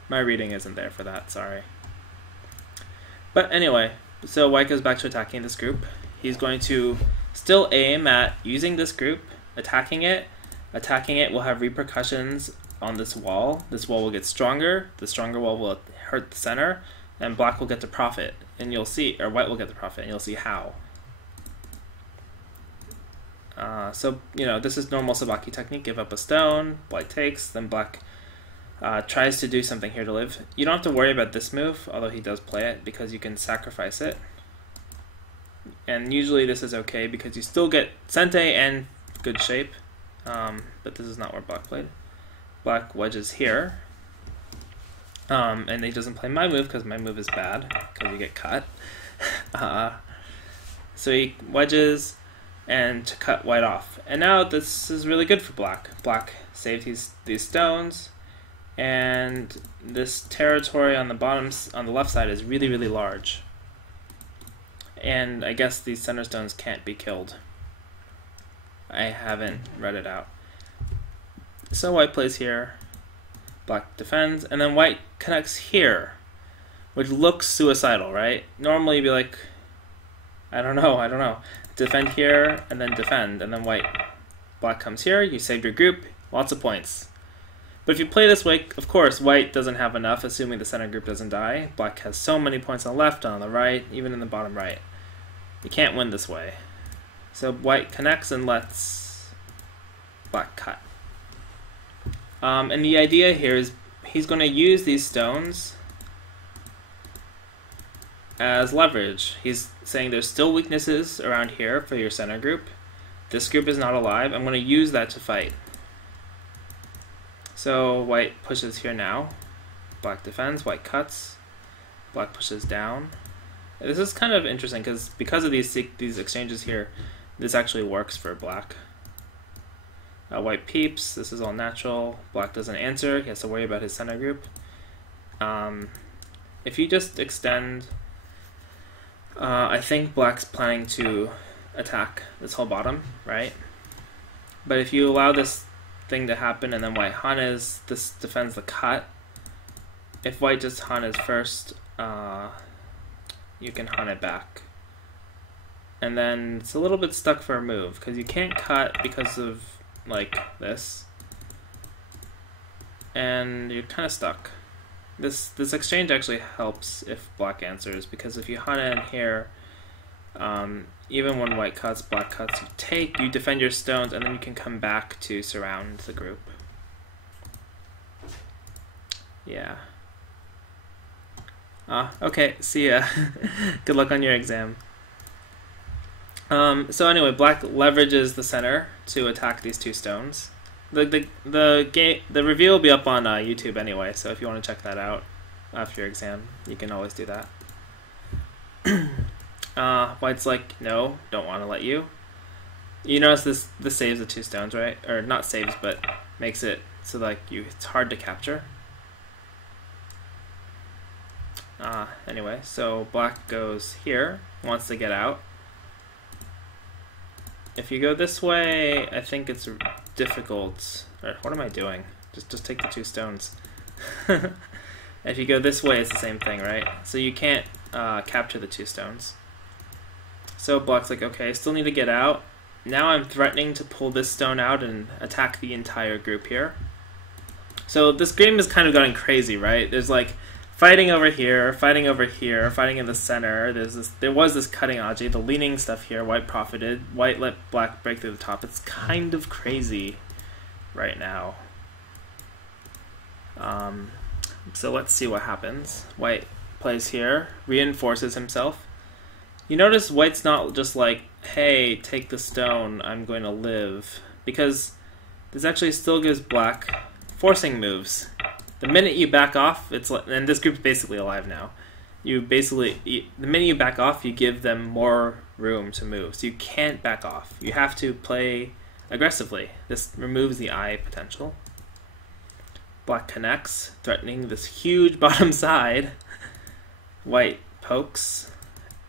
My reading isn't there for that, sorry. But anyway, so white goes back to attacking this group. He's going to still aim at using this group, attacking it. Attacking it will have repercussions on this wall. This wall will get stronger. The stronger wall will hurt the center, and black will get to profit. And you'll see, or white will get the profit, and you'll see how. So, you know, this is normal Sabaki technique. Give up a stone, white takes, then black tries to do something here to live. You don't have to worry about this move, although he does play it, because you can sacrifice it. And usually this is okay, because you still get Sente and good shape. But this is not where black played. Black wedges here. And he doesn't play my move, because my move is bad, because you get cut. So he wedges and to cut white off. And now this is really good for black. Black saved these stones, and this territory on the bottom, on the left side, is really, really large. And I guess these center stones can't be killed. I haven't read it out. So white plays here, black defends, and then white connects here, which looks suicidal, right? Normally you'd be like, I don't know. Defend here, and then defend, and then black comes here, you saved your group, lots of points. But if you play this way, of course, white doesn't have enough, assuming the center group doesn't die. Black has so many points on the left, on the right, even in the bottom right. You can't win this way. So white connects and lets black cut. And the idea here is he's going to use these stones as leverage. He's saying there's still weaknesses around here for your center group. This group is not alive. I'm going to use that to fight. So white pushes here now. Black defends, white cuts. Black pushes down. This is kind of interesting because of these exchanges here, this actually works for black. White peeps, this is all natural. Black doesn't answer, he has to worry about his center group. If you just extend, I think black's planning to attack this whole bottom, right? But if you allow this thing to happen and then white hanes, this defends the cut. If white just hanes first, you can hane it back. And then it's a little bit stuck for a move, because you can't cut because of, like, this. And you're kind of stuck. This exchange actually helps if black answers, because if you hane in here, even when white cuts, black cuts, you defend your stones, and then you can come back to surround the group. Yeah. Okay, see ya. Good luck on your exam. So anyway, black leverages the center to attack these two stones. The review will be up on YouTube anyway, so if you want to check that out after your exam, you can always do that. White's like, no, don't want to let you. You notice this saves the two stones, right? Or not saves, but makes it so like it's hard to capture. Anyway, so black goes here, wants to get out. If you go this way, I think it's difficult. Or, what am I doing? Just take the two stones. If you go this way, it's the same thing, right? So you can't capture the two stones. So black's like, okay, I still need to get out. Now I'm threatening to pull this stone out and attack the entire group here. So this game is kind of going crazy, right? There's like fighting over here, fighting in the center. There was this cutting aji, the leaning stuff here. White profited. White let black break through the top. It's kind of crazy right now. So let's see what happens. White plays here, reinforces himself. You notice white's not just like, hey, take the stone, I'm going to live. Because this actually still gives black forcing moves. The minute you back off, and this group's basically alive now. The minute you back off, you give them more room to move. So you can't back off. You have to play aggressively. This removes the eye potential. Black connects, threatening this huge bottom side. White pokes.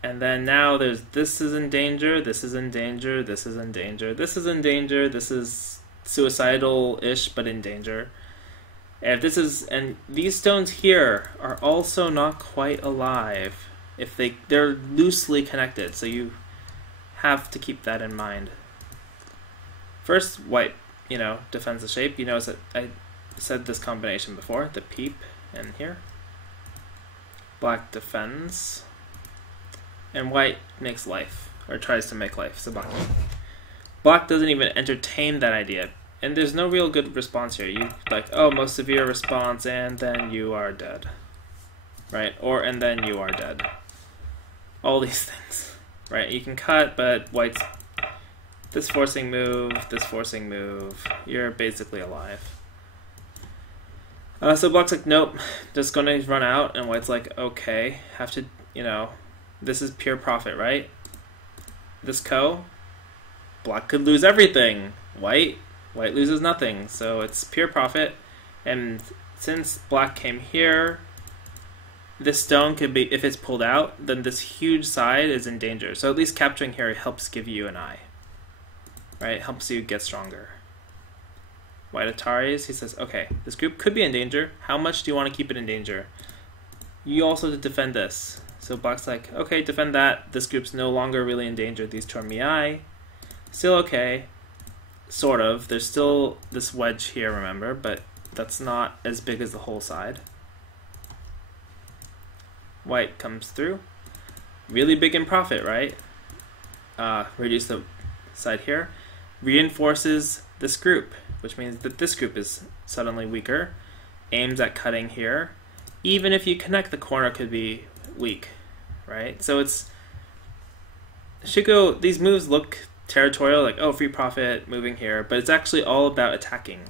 And then now this is in danger, this is in danger, this is in danger, this is in danger, this is suicidal-ish but in danger. And these stones here are also not quite alive if they're loosely connected, so you have to keep that in mind. First, white, defends the shape. You notice that I said this combination before, the peep and here. Black defends, and white makes life, or tries to make life, so black doesn't even entertain that idea. And there's no real good response here. You most severe response, and then you are dead. Right? And then you are dead. All these things. Right? You can cut, but white's this forcing move, you're basically alive. So black's like, nope, just gonna run out, and white's like, okay, have to, this is pure profit, right? This black could lose everything. White loses nothing, so it's pure profit. And since black came here, this stone could be, if it's pulled out, then this huge side is in danger. So at least capturing here helps give you an eye, right? Helps you get stronger. White Ataris, he says, okay, this group could be in danger. How much do you want to keep it in danger? You also defend this. So black's like, okay, defend that. This group's no longer really in danger. These two are Miai. Still okay. Sort of. There's still this wedge here, remember, but that's not as big as the whole side. White comes through. Really big in profit, right? Reduce the side here. Reinforces this group, which means that this group is suddenly weaker. Aims at cutting here. Even if you connect, the corner could be weak, right? So it's Shuko, these moves look territorial, like, oh, free profit, moving here, but it's actually all about attacking.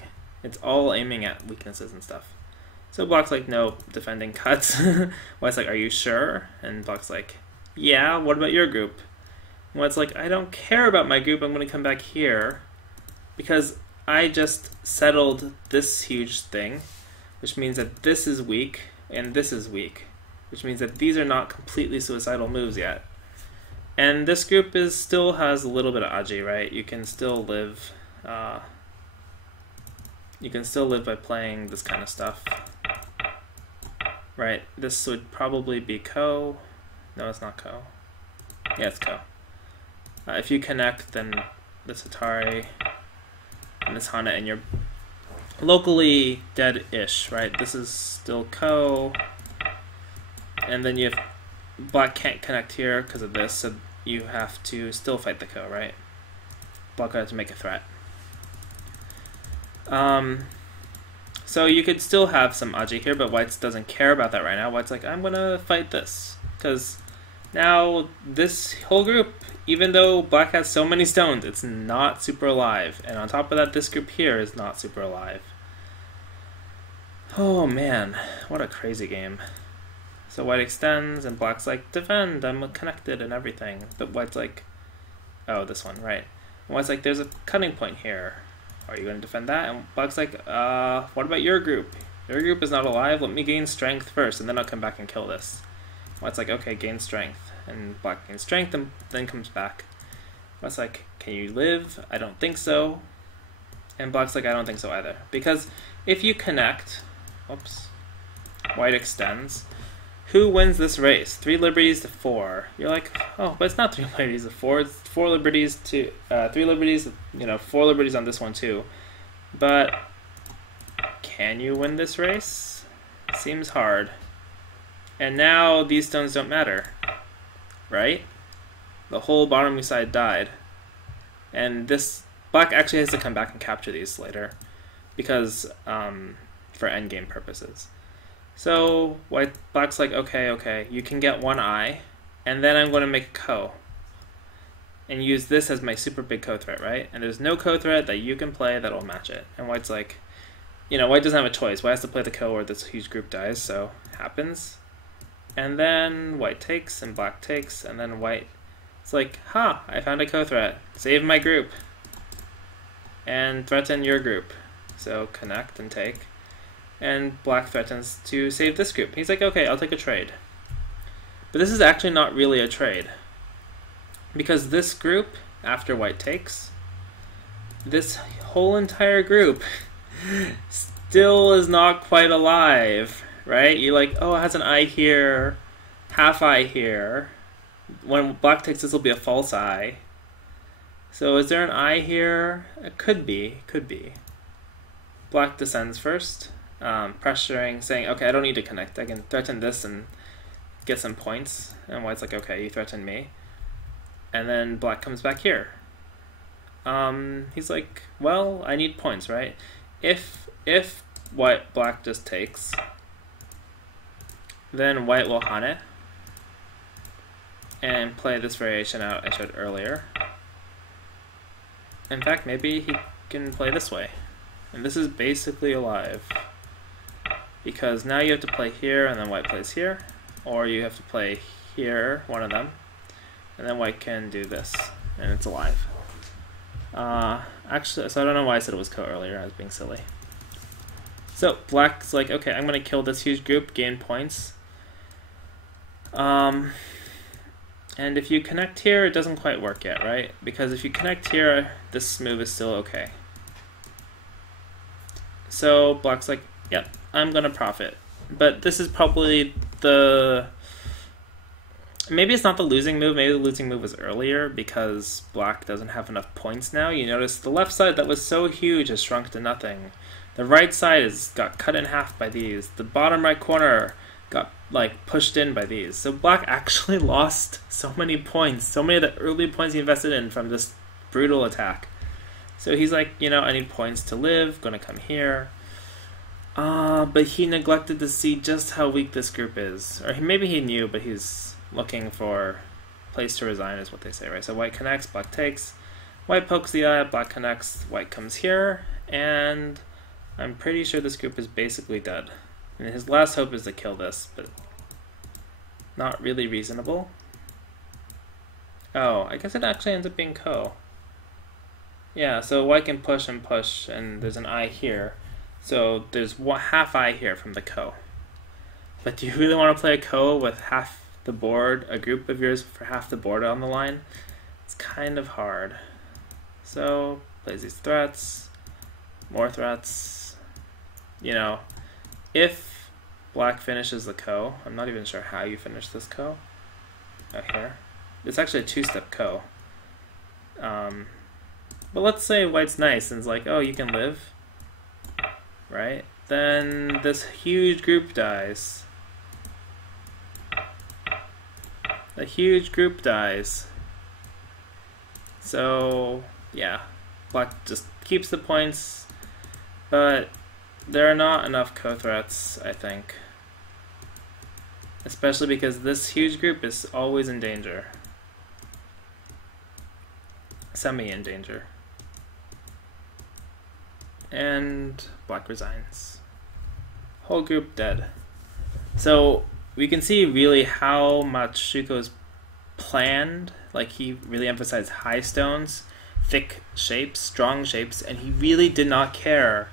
It's all aiming at weaknesses and stuff. So black's like, no, defending cuts. White's like, are you sure? And black's like, yeah, what about your group? And White's like, I don't care about my group, I'm going to come back here because I just settled this huge thing, which means that this is weak and this is weak, which means that these are not completely suicidal moves yet. And this group still has a little bit of aji, right? You can still live. You can still live by playing this kind of stuff, right? This would probably be Ko. No, it's not Ko. Yeah, it's Ko. If you connect, then this Atari and this Hana, and you're locally dead-ish, right? This is still Ko, and then you have black can't connect here because of this, so you have to still fight the Ko, right? Black has to make a threat. So you could still have some aji here, but white doesn't care about that right now. White's like, I'm gonna fight this because now this whole group, even though black has so many stones, it's not super alive, and on top of that, this group here is not super alive. Oh man, what a crazy game. So white extends, and black's like, defend, I'm connected and everything. But white's like, oh, this one, right. And white's like, there's a cutting point here. Are you going to defend that? And black's like, what about your group? Your group is not alive, let me gain strength first, and then I'll come back and kill this. White's like, okay, gain strength. And black gains strength, and then comes back. White's like, can you live? I don't think so. And black's like, I don't think so either. Because if you connect, oops, white extends. Who wins this race? 3 liberties to 4. You're like, oh, but it's not 3 liberties to 4. It's 4 liberties to 3 liberties. 4 liberties on this one too. But can you win this race? Seems hard. And now these stones don't matter, right? The whole bottom side died, and this black actually has to come back and capture these later, because for endgame purposes. So black's like, okay, you can get one eye, and then I'm going to make a Ko, and use this as my super big Ko threat, right? And there's no Ko threat that you can play that'll match it. And white's like, you know, white doesn't have a choice. White has to play the ko or this huge group dies, so happens. And then white takes and black takes, and then white, it's like, ha, I found a ko threat. Save my group. And threaten your group. So connect and take. And black threatens to save this group. He's like, okay, I'll take a trade. But this is actually not really a trade. Because this group, after white takes, this whole entire group still is not quite alive, right? You're like, oh, it has an eye here, half eye here. When black takes, this will be a false eye. So is there an eye here? It could be, could be. Black descends first, pressuring, saying, okay, I don't need to connect. I can threaten this and get some points. And white's like, okay, you threatened me. And then black comes back here. He's like, well, I need points, right? If black just takes, then white will hane and play this variation out I showed earlier. In fact, maybe he can play this way. And this is basically alive. Because now you have to play here and then white plays here. Or you have to play here, one of them. And then white can do this. And it's alive. Actually, so I don't know why I said it was ko earlier. I was being silly. So black's like, okay, I'm going to kill this huge group, gain points. And if you connect here, it doesn't quite work yet, right? Because if you connect here, this move is still okay. So black's like, yep, I'm going to profit. But this is probably the... Maybe it's not the losing move. Maybe the losing move was earlier because black doesn't have enough points now. You notice the left side that was so huge has shrunk to nothing. The right side got cut in half by these. The bottom right corner got like pushed in by these. So black actually lost so many points. So many of the early points he invested in from this brutal attack. So he's like, you know, I need points to live. Gonna come here. But he neglected to see just how weak this group is. Or maybe he knew, but he's looking for place to resign is what they say, right? So white connects, black takes, white pokes the eye, black connects, white comes here, and I'm pretty sure this group is basically dead. And his last hope is to kill this, but not really reasonable. Oh, I guess it actually ends up being ko. Yeah, so white can push, and there's an eye here. So there's half eye here from the ko. But do you really want to play a ko with half the board, a group of yours for half the board on the line? It's kind of hard. So plays these threats, more threats. You know, if black finishes the ko, I'm not even sure how you finish this ko. Oh, here. It's actually a two-step ko. But let's say white's nice and is like, oh, you can live, right? Then this huge group dies. A huge group dies. So, yeah. Black just keeps the points, but there are not enough ko threats, I think. Especially because this huge group is always in danger. Semi in danger. And black resigns. Whole group dead. So we can see really how much Shuko's planned. Like, he really emphasized high stones, thick shapes, strong shapes, and he really did not care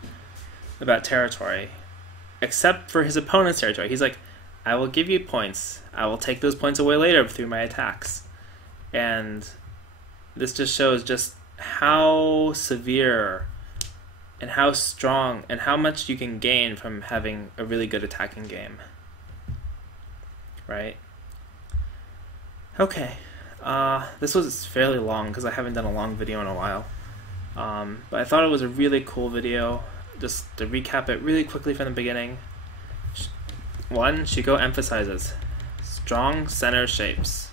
about territory, except for his opponent's territory. He's like, I will give you points. I will take those points away later through my attacks. And this just shows just how severe and how strong and how much you can gain from having a really good attacking game. Right? Okay. This was fairly long because I haven't done a long video in a while. But I thought it was a really cool video. Just to recap it really quickly from the beginning. 1, Shuko emphasizes strong center shapes.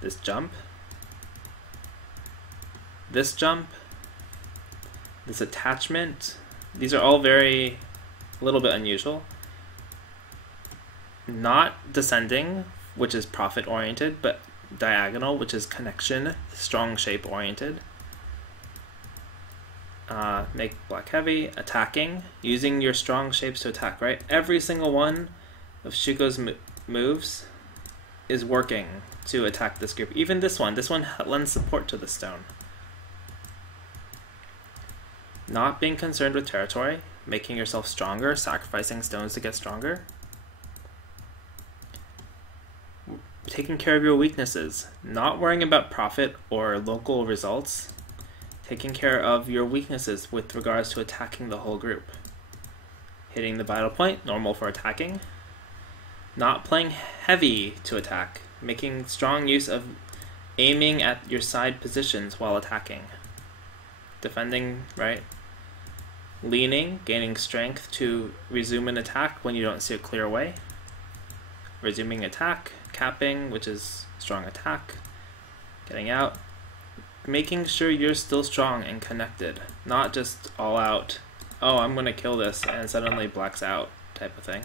This jump, this jump, this attachment. These are all a little bit unusual. Not descending, which is profit oriented, but diagonal, which is connection, strong shape oriented. make black heavy, attacking, using your strong shapes to attack, right? Every single one of Shuko's moves is working to attack this group. Even this one lends support to the stone. Not being concerned with territory, making yourself stronger, sacrificing stones to get stronger. Taking care of your weaknesses, not worrying about profit or local results, taking care of your weaknesses with regards to attacking the whole group. Hitting the vital point, normal for attacking. Not playing heavy to attack, making strong use of aiming at your side positions while attacking. Defending, right? Leaning, gaining strength to resume an attack when you don't see a clear way. Resuming attack, capping, which is strong attack. Getting out. Making sure you're still strong and connected, not just all out, oh, I'm gonna kill this and suddenly blacks out type of thing.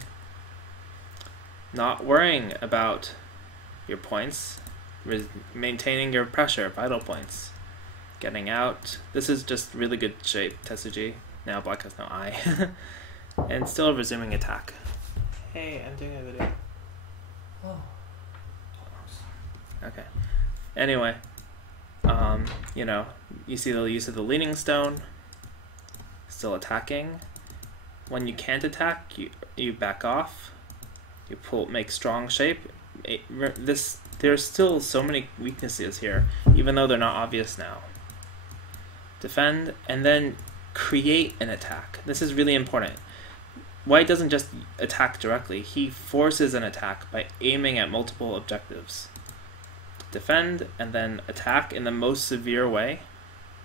Not worrying about your points, maintaining your pressure, vital points. Getting out. This is just really good shape, Tetsuji. Now black has no eye. And still resuming attack. Hey, I'm doing a video. Oh. Okay. Anyway, you know, you see the use of the leaning stone. Still attacking. When you can't attack, you back off. You make strong shape. There's still so many weaknesses here, even though they're not obvious now. Defend, and then create an attack. This is really important. White doesn't just attack directly, he forces an attack by aiming at multiple objectives. Defend, and then attack in the most severe way,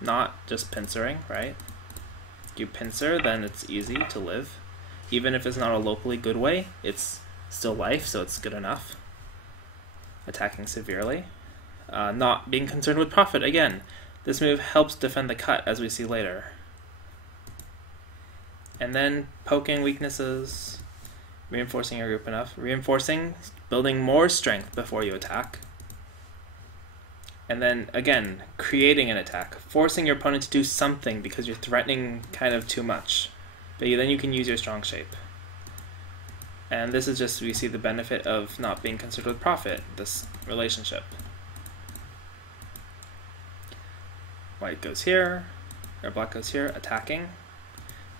not just pincering, right? You pincer, then it's easy to live. Even if it's not a locally good way, it's still life, so it's good enough. Attacking severely. Not being concerned with profit, again. This move helps defend the cut, as we see later. And then poking weaknesses, reinforcing your group enough. Reinforcing, building more strength before you attack. And then, again, creating an attack. Forcing your opponent to do something because you're threatening kind of too much. But then you can use your strong shape. And this is just, we see the benefit of not being concerned with profit, this relationship. White goes here, or black goes here, attacking.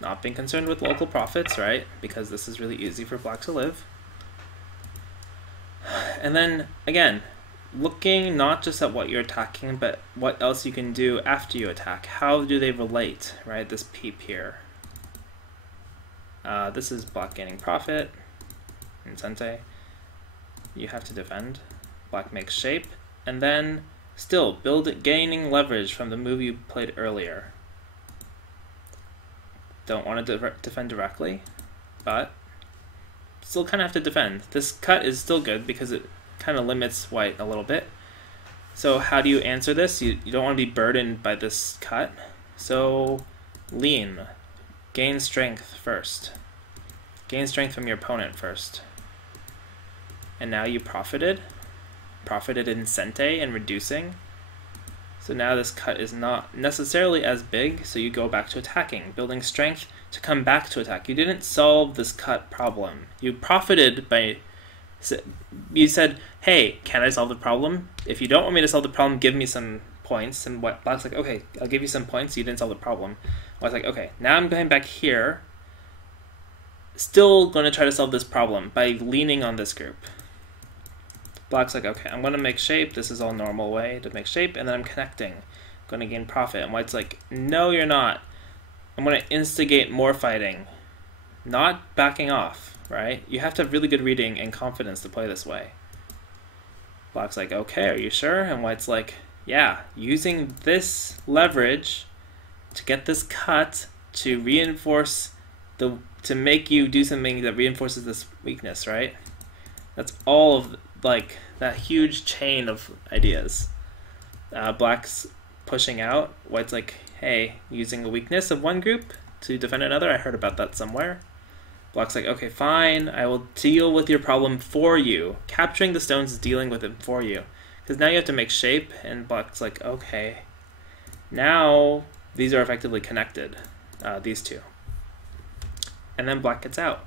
Not being concerned with local profits, right? Because this is really easy for black to live. And then, again, looking not just at what you're attacking, but what else you can do after you attack. How do they relate, right? This peep here. This is black gaining profit. In Sente, you have to defend. Black makes shape. And then, still, gaining leverage from the move you played earlier. Don't want to defend directly, but still kind of have to defend. This cut is still good because it kind of limits white a little bit. So how do you answer this? You don't want to be burdened by this cut. So lean. Gain strength first. Gain strength from your opponent first. And now you profited. Profited in Sente and reducing. So now this cut is not necessarily as big, so you go back to attacking, building strength to come back to attack. You didn't solve this cut problem. You profited by, you said, hey, can I solve the problem? If you don't want me to solve the problem, give me some points. And black's like, okay, I'll give you some points, you didn't solve the problem. White's like, okay, now I'm going back here, still going to try to solve this problem by leaning on this group. Black's like, okay, I'm going to make shape. This is all normal way to make shape, and then I'm connecting. I'm going to gain profit. And White's like, no, you're not. I'm going to instigate more fighting. Not backing off, right? You have to have really good reading and confidence to play this way. Black's like, okay, are you sure? And White's like, yeah, using this leverage to get this cut to reinforce to make you do something that reinforces this weakness, right? That's all of like that huge chain of ideas. Black's pushing out. White's like, hey, using the weakness of one group to defend another. I heard about that somewhere. Black's like, okay, fine. I will deal with your problem for you. Capturing the stones is dealing with it for you. Because now you have to make shape. And Black's like, okay. Now these are effectively connected, these two. And then black gets out.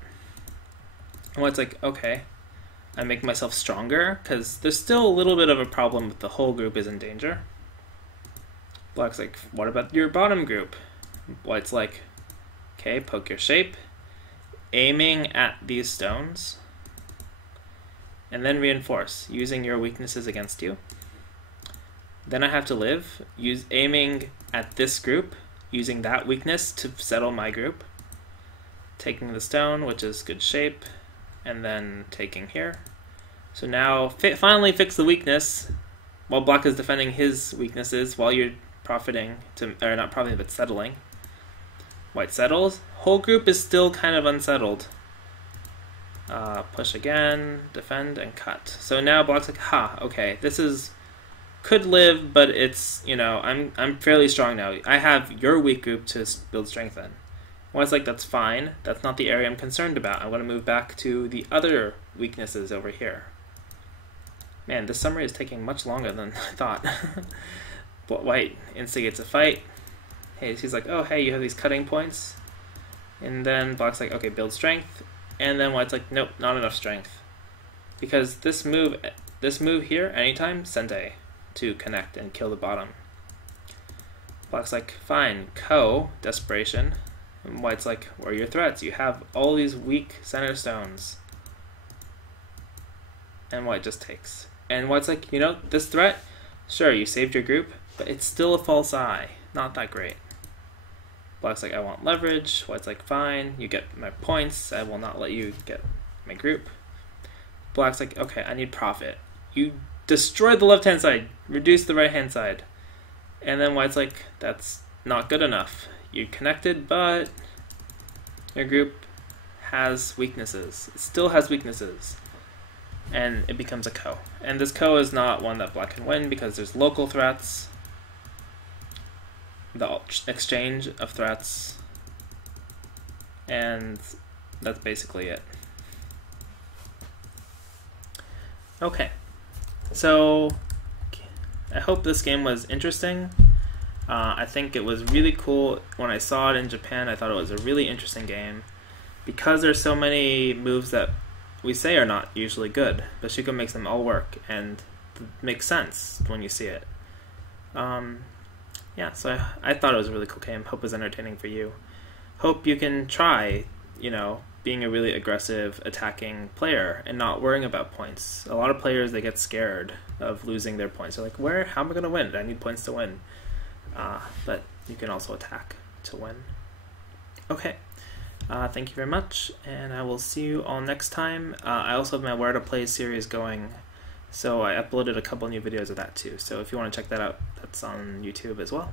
Well, it's like, okay, I make myself stronger, because there's still a little bit of a problem with the whole group is in danger. Black's like, what about your bottom group? White's like, okay, poke your shape, aiming at these stones, and then reinforce, using your weaknesses against you. Then I have to live, aiming at this group, using that weakness to settle my group, taking the stone, which is good shape, and then taking here. So now, finally fix the weakness, while black is defending his weaknesses, while you're profiting, or not profiting, but settling. White settles. Whole group is still kind of unsettled. Push again, defend, and cut. So now black's like, ha, okay, this is, could live, but it's, you know, I'm fairly strong now. I have your weak group to build strength in. White's like, that's fine. That's not the area I'm concerned about. I want to move back to the other weaknesses over here. Man, this summary is taking much longer than I thought. But White instigates a fight. Hey, he's like, oh, hey, you have these cutting points. And then black's like, okay, build strength. And then White's like, nope, not enough strength. Because this move here, anytime, Sente to connect and kill the bottom. Black's like, fine, desperation. And White's like, what are your threats? You have all these weak center stones. And White just takes. And White's like, you know, this threat, sure, you saved your group, but it's still a false eye. Not that great. Black's like, I want leverage. White's like, fine, you get my points. I will not let you get my group. Black's like, okay, I need profit. You destroyed the left-hand side. Reduce the right-hand side. And then White's like, that's not good enough. You connected, but your group has weaknesses. It still has weaknesses. And it becomes a ko. And this ko is not one that black can win because there's local threats, the exchange of threats, and that's basically it. Okay, so I hope this game was interesting. I think it was really cool. When I saw it in Japan, I thought it was a really interesting game because there's so many moves that we say are not usually good, but Shuko makes them all work and makes sense when you see it. Yeah, so I thought it was a really cool game. Hope it was entertaining for you. Hope you can try, you know, being a really aggressive, attacking player and not worrying about points. A lot of players, they get scared of losing their points. They're like, how am I going to win? I need points to win. But you can also attack to win. Okay. Thank you very much, and I will see you all next time. I also have my Where to Play series going, so I uploaded a couple new videos of that too. So if you want to check that out, that's on YouTube as well.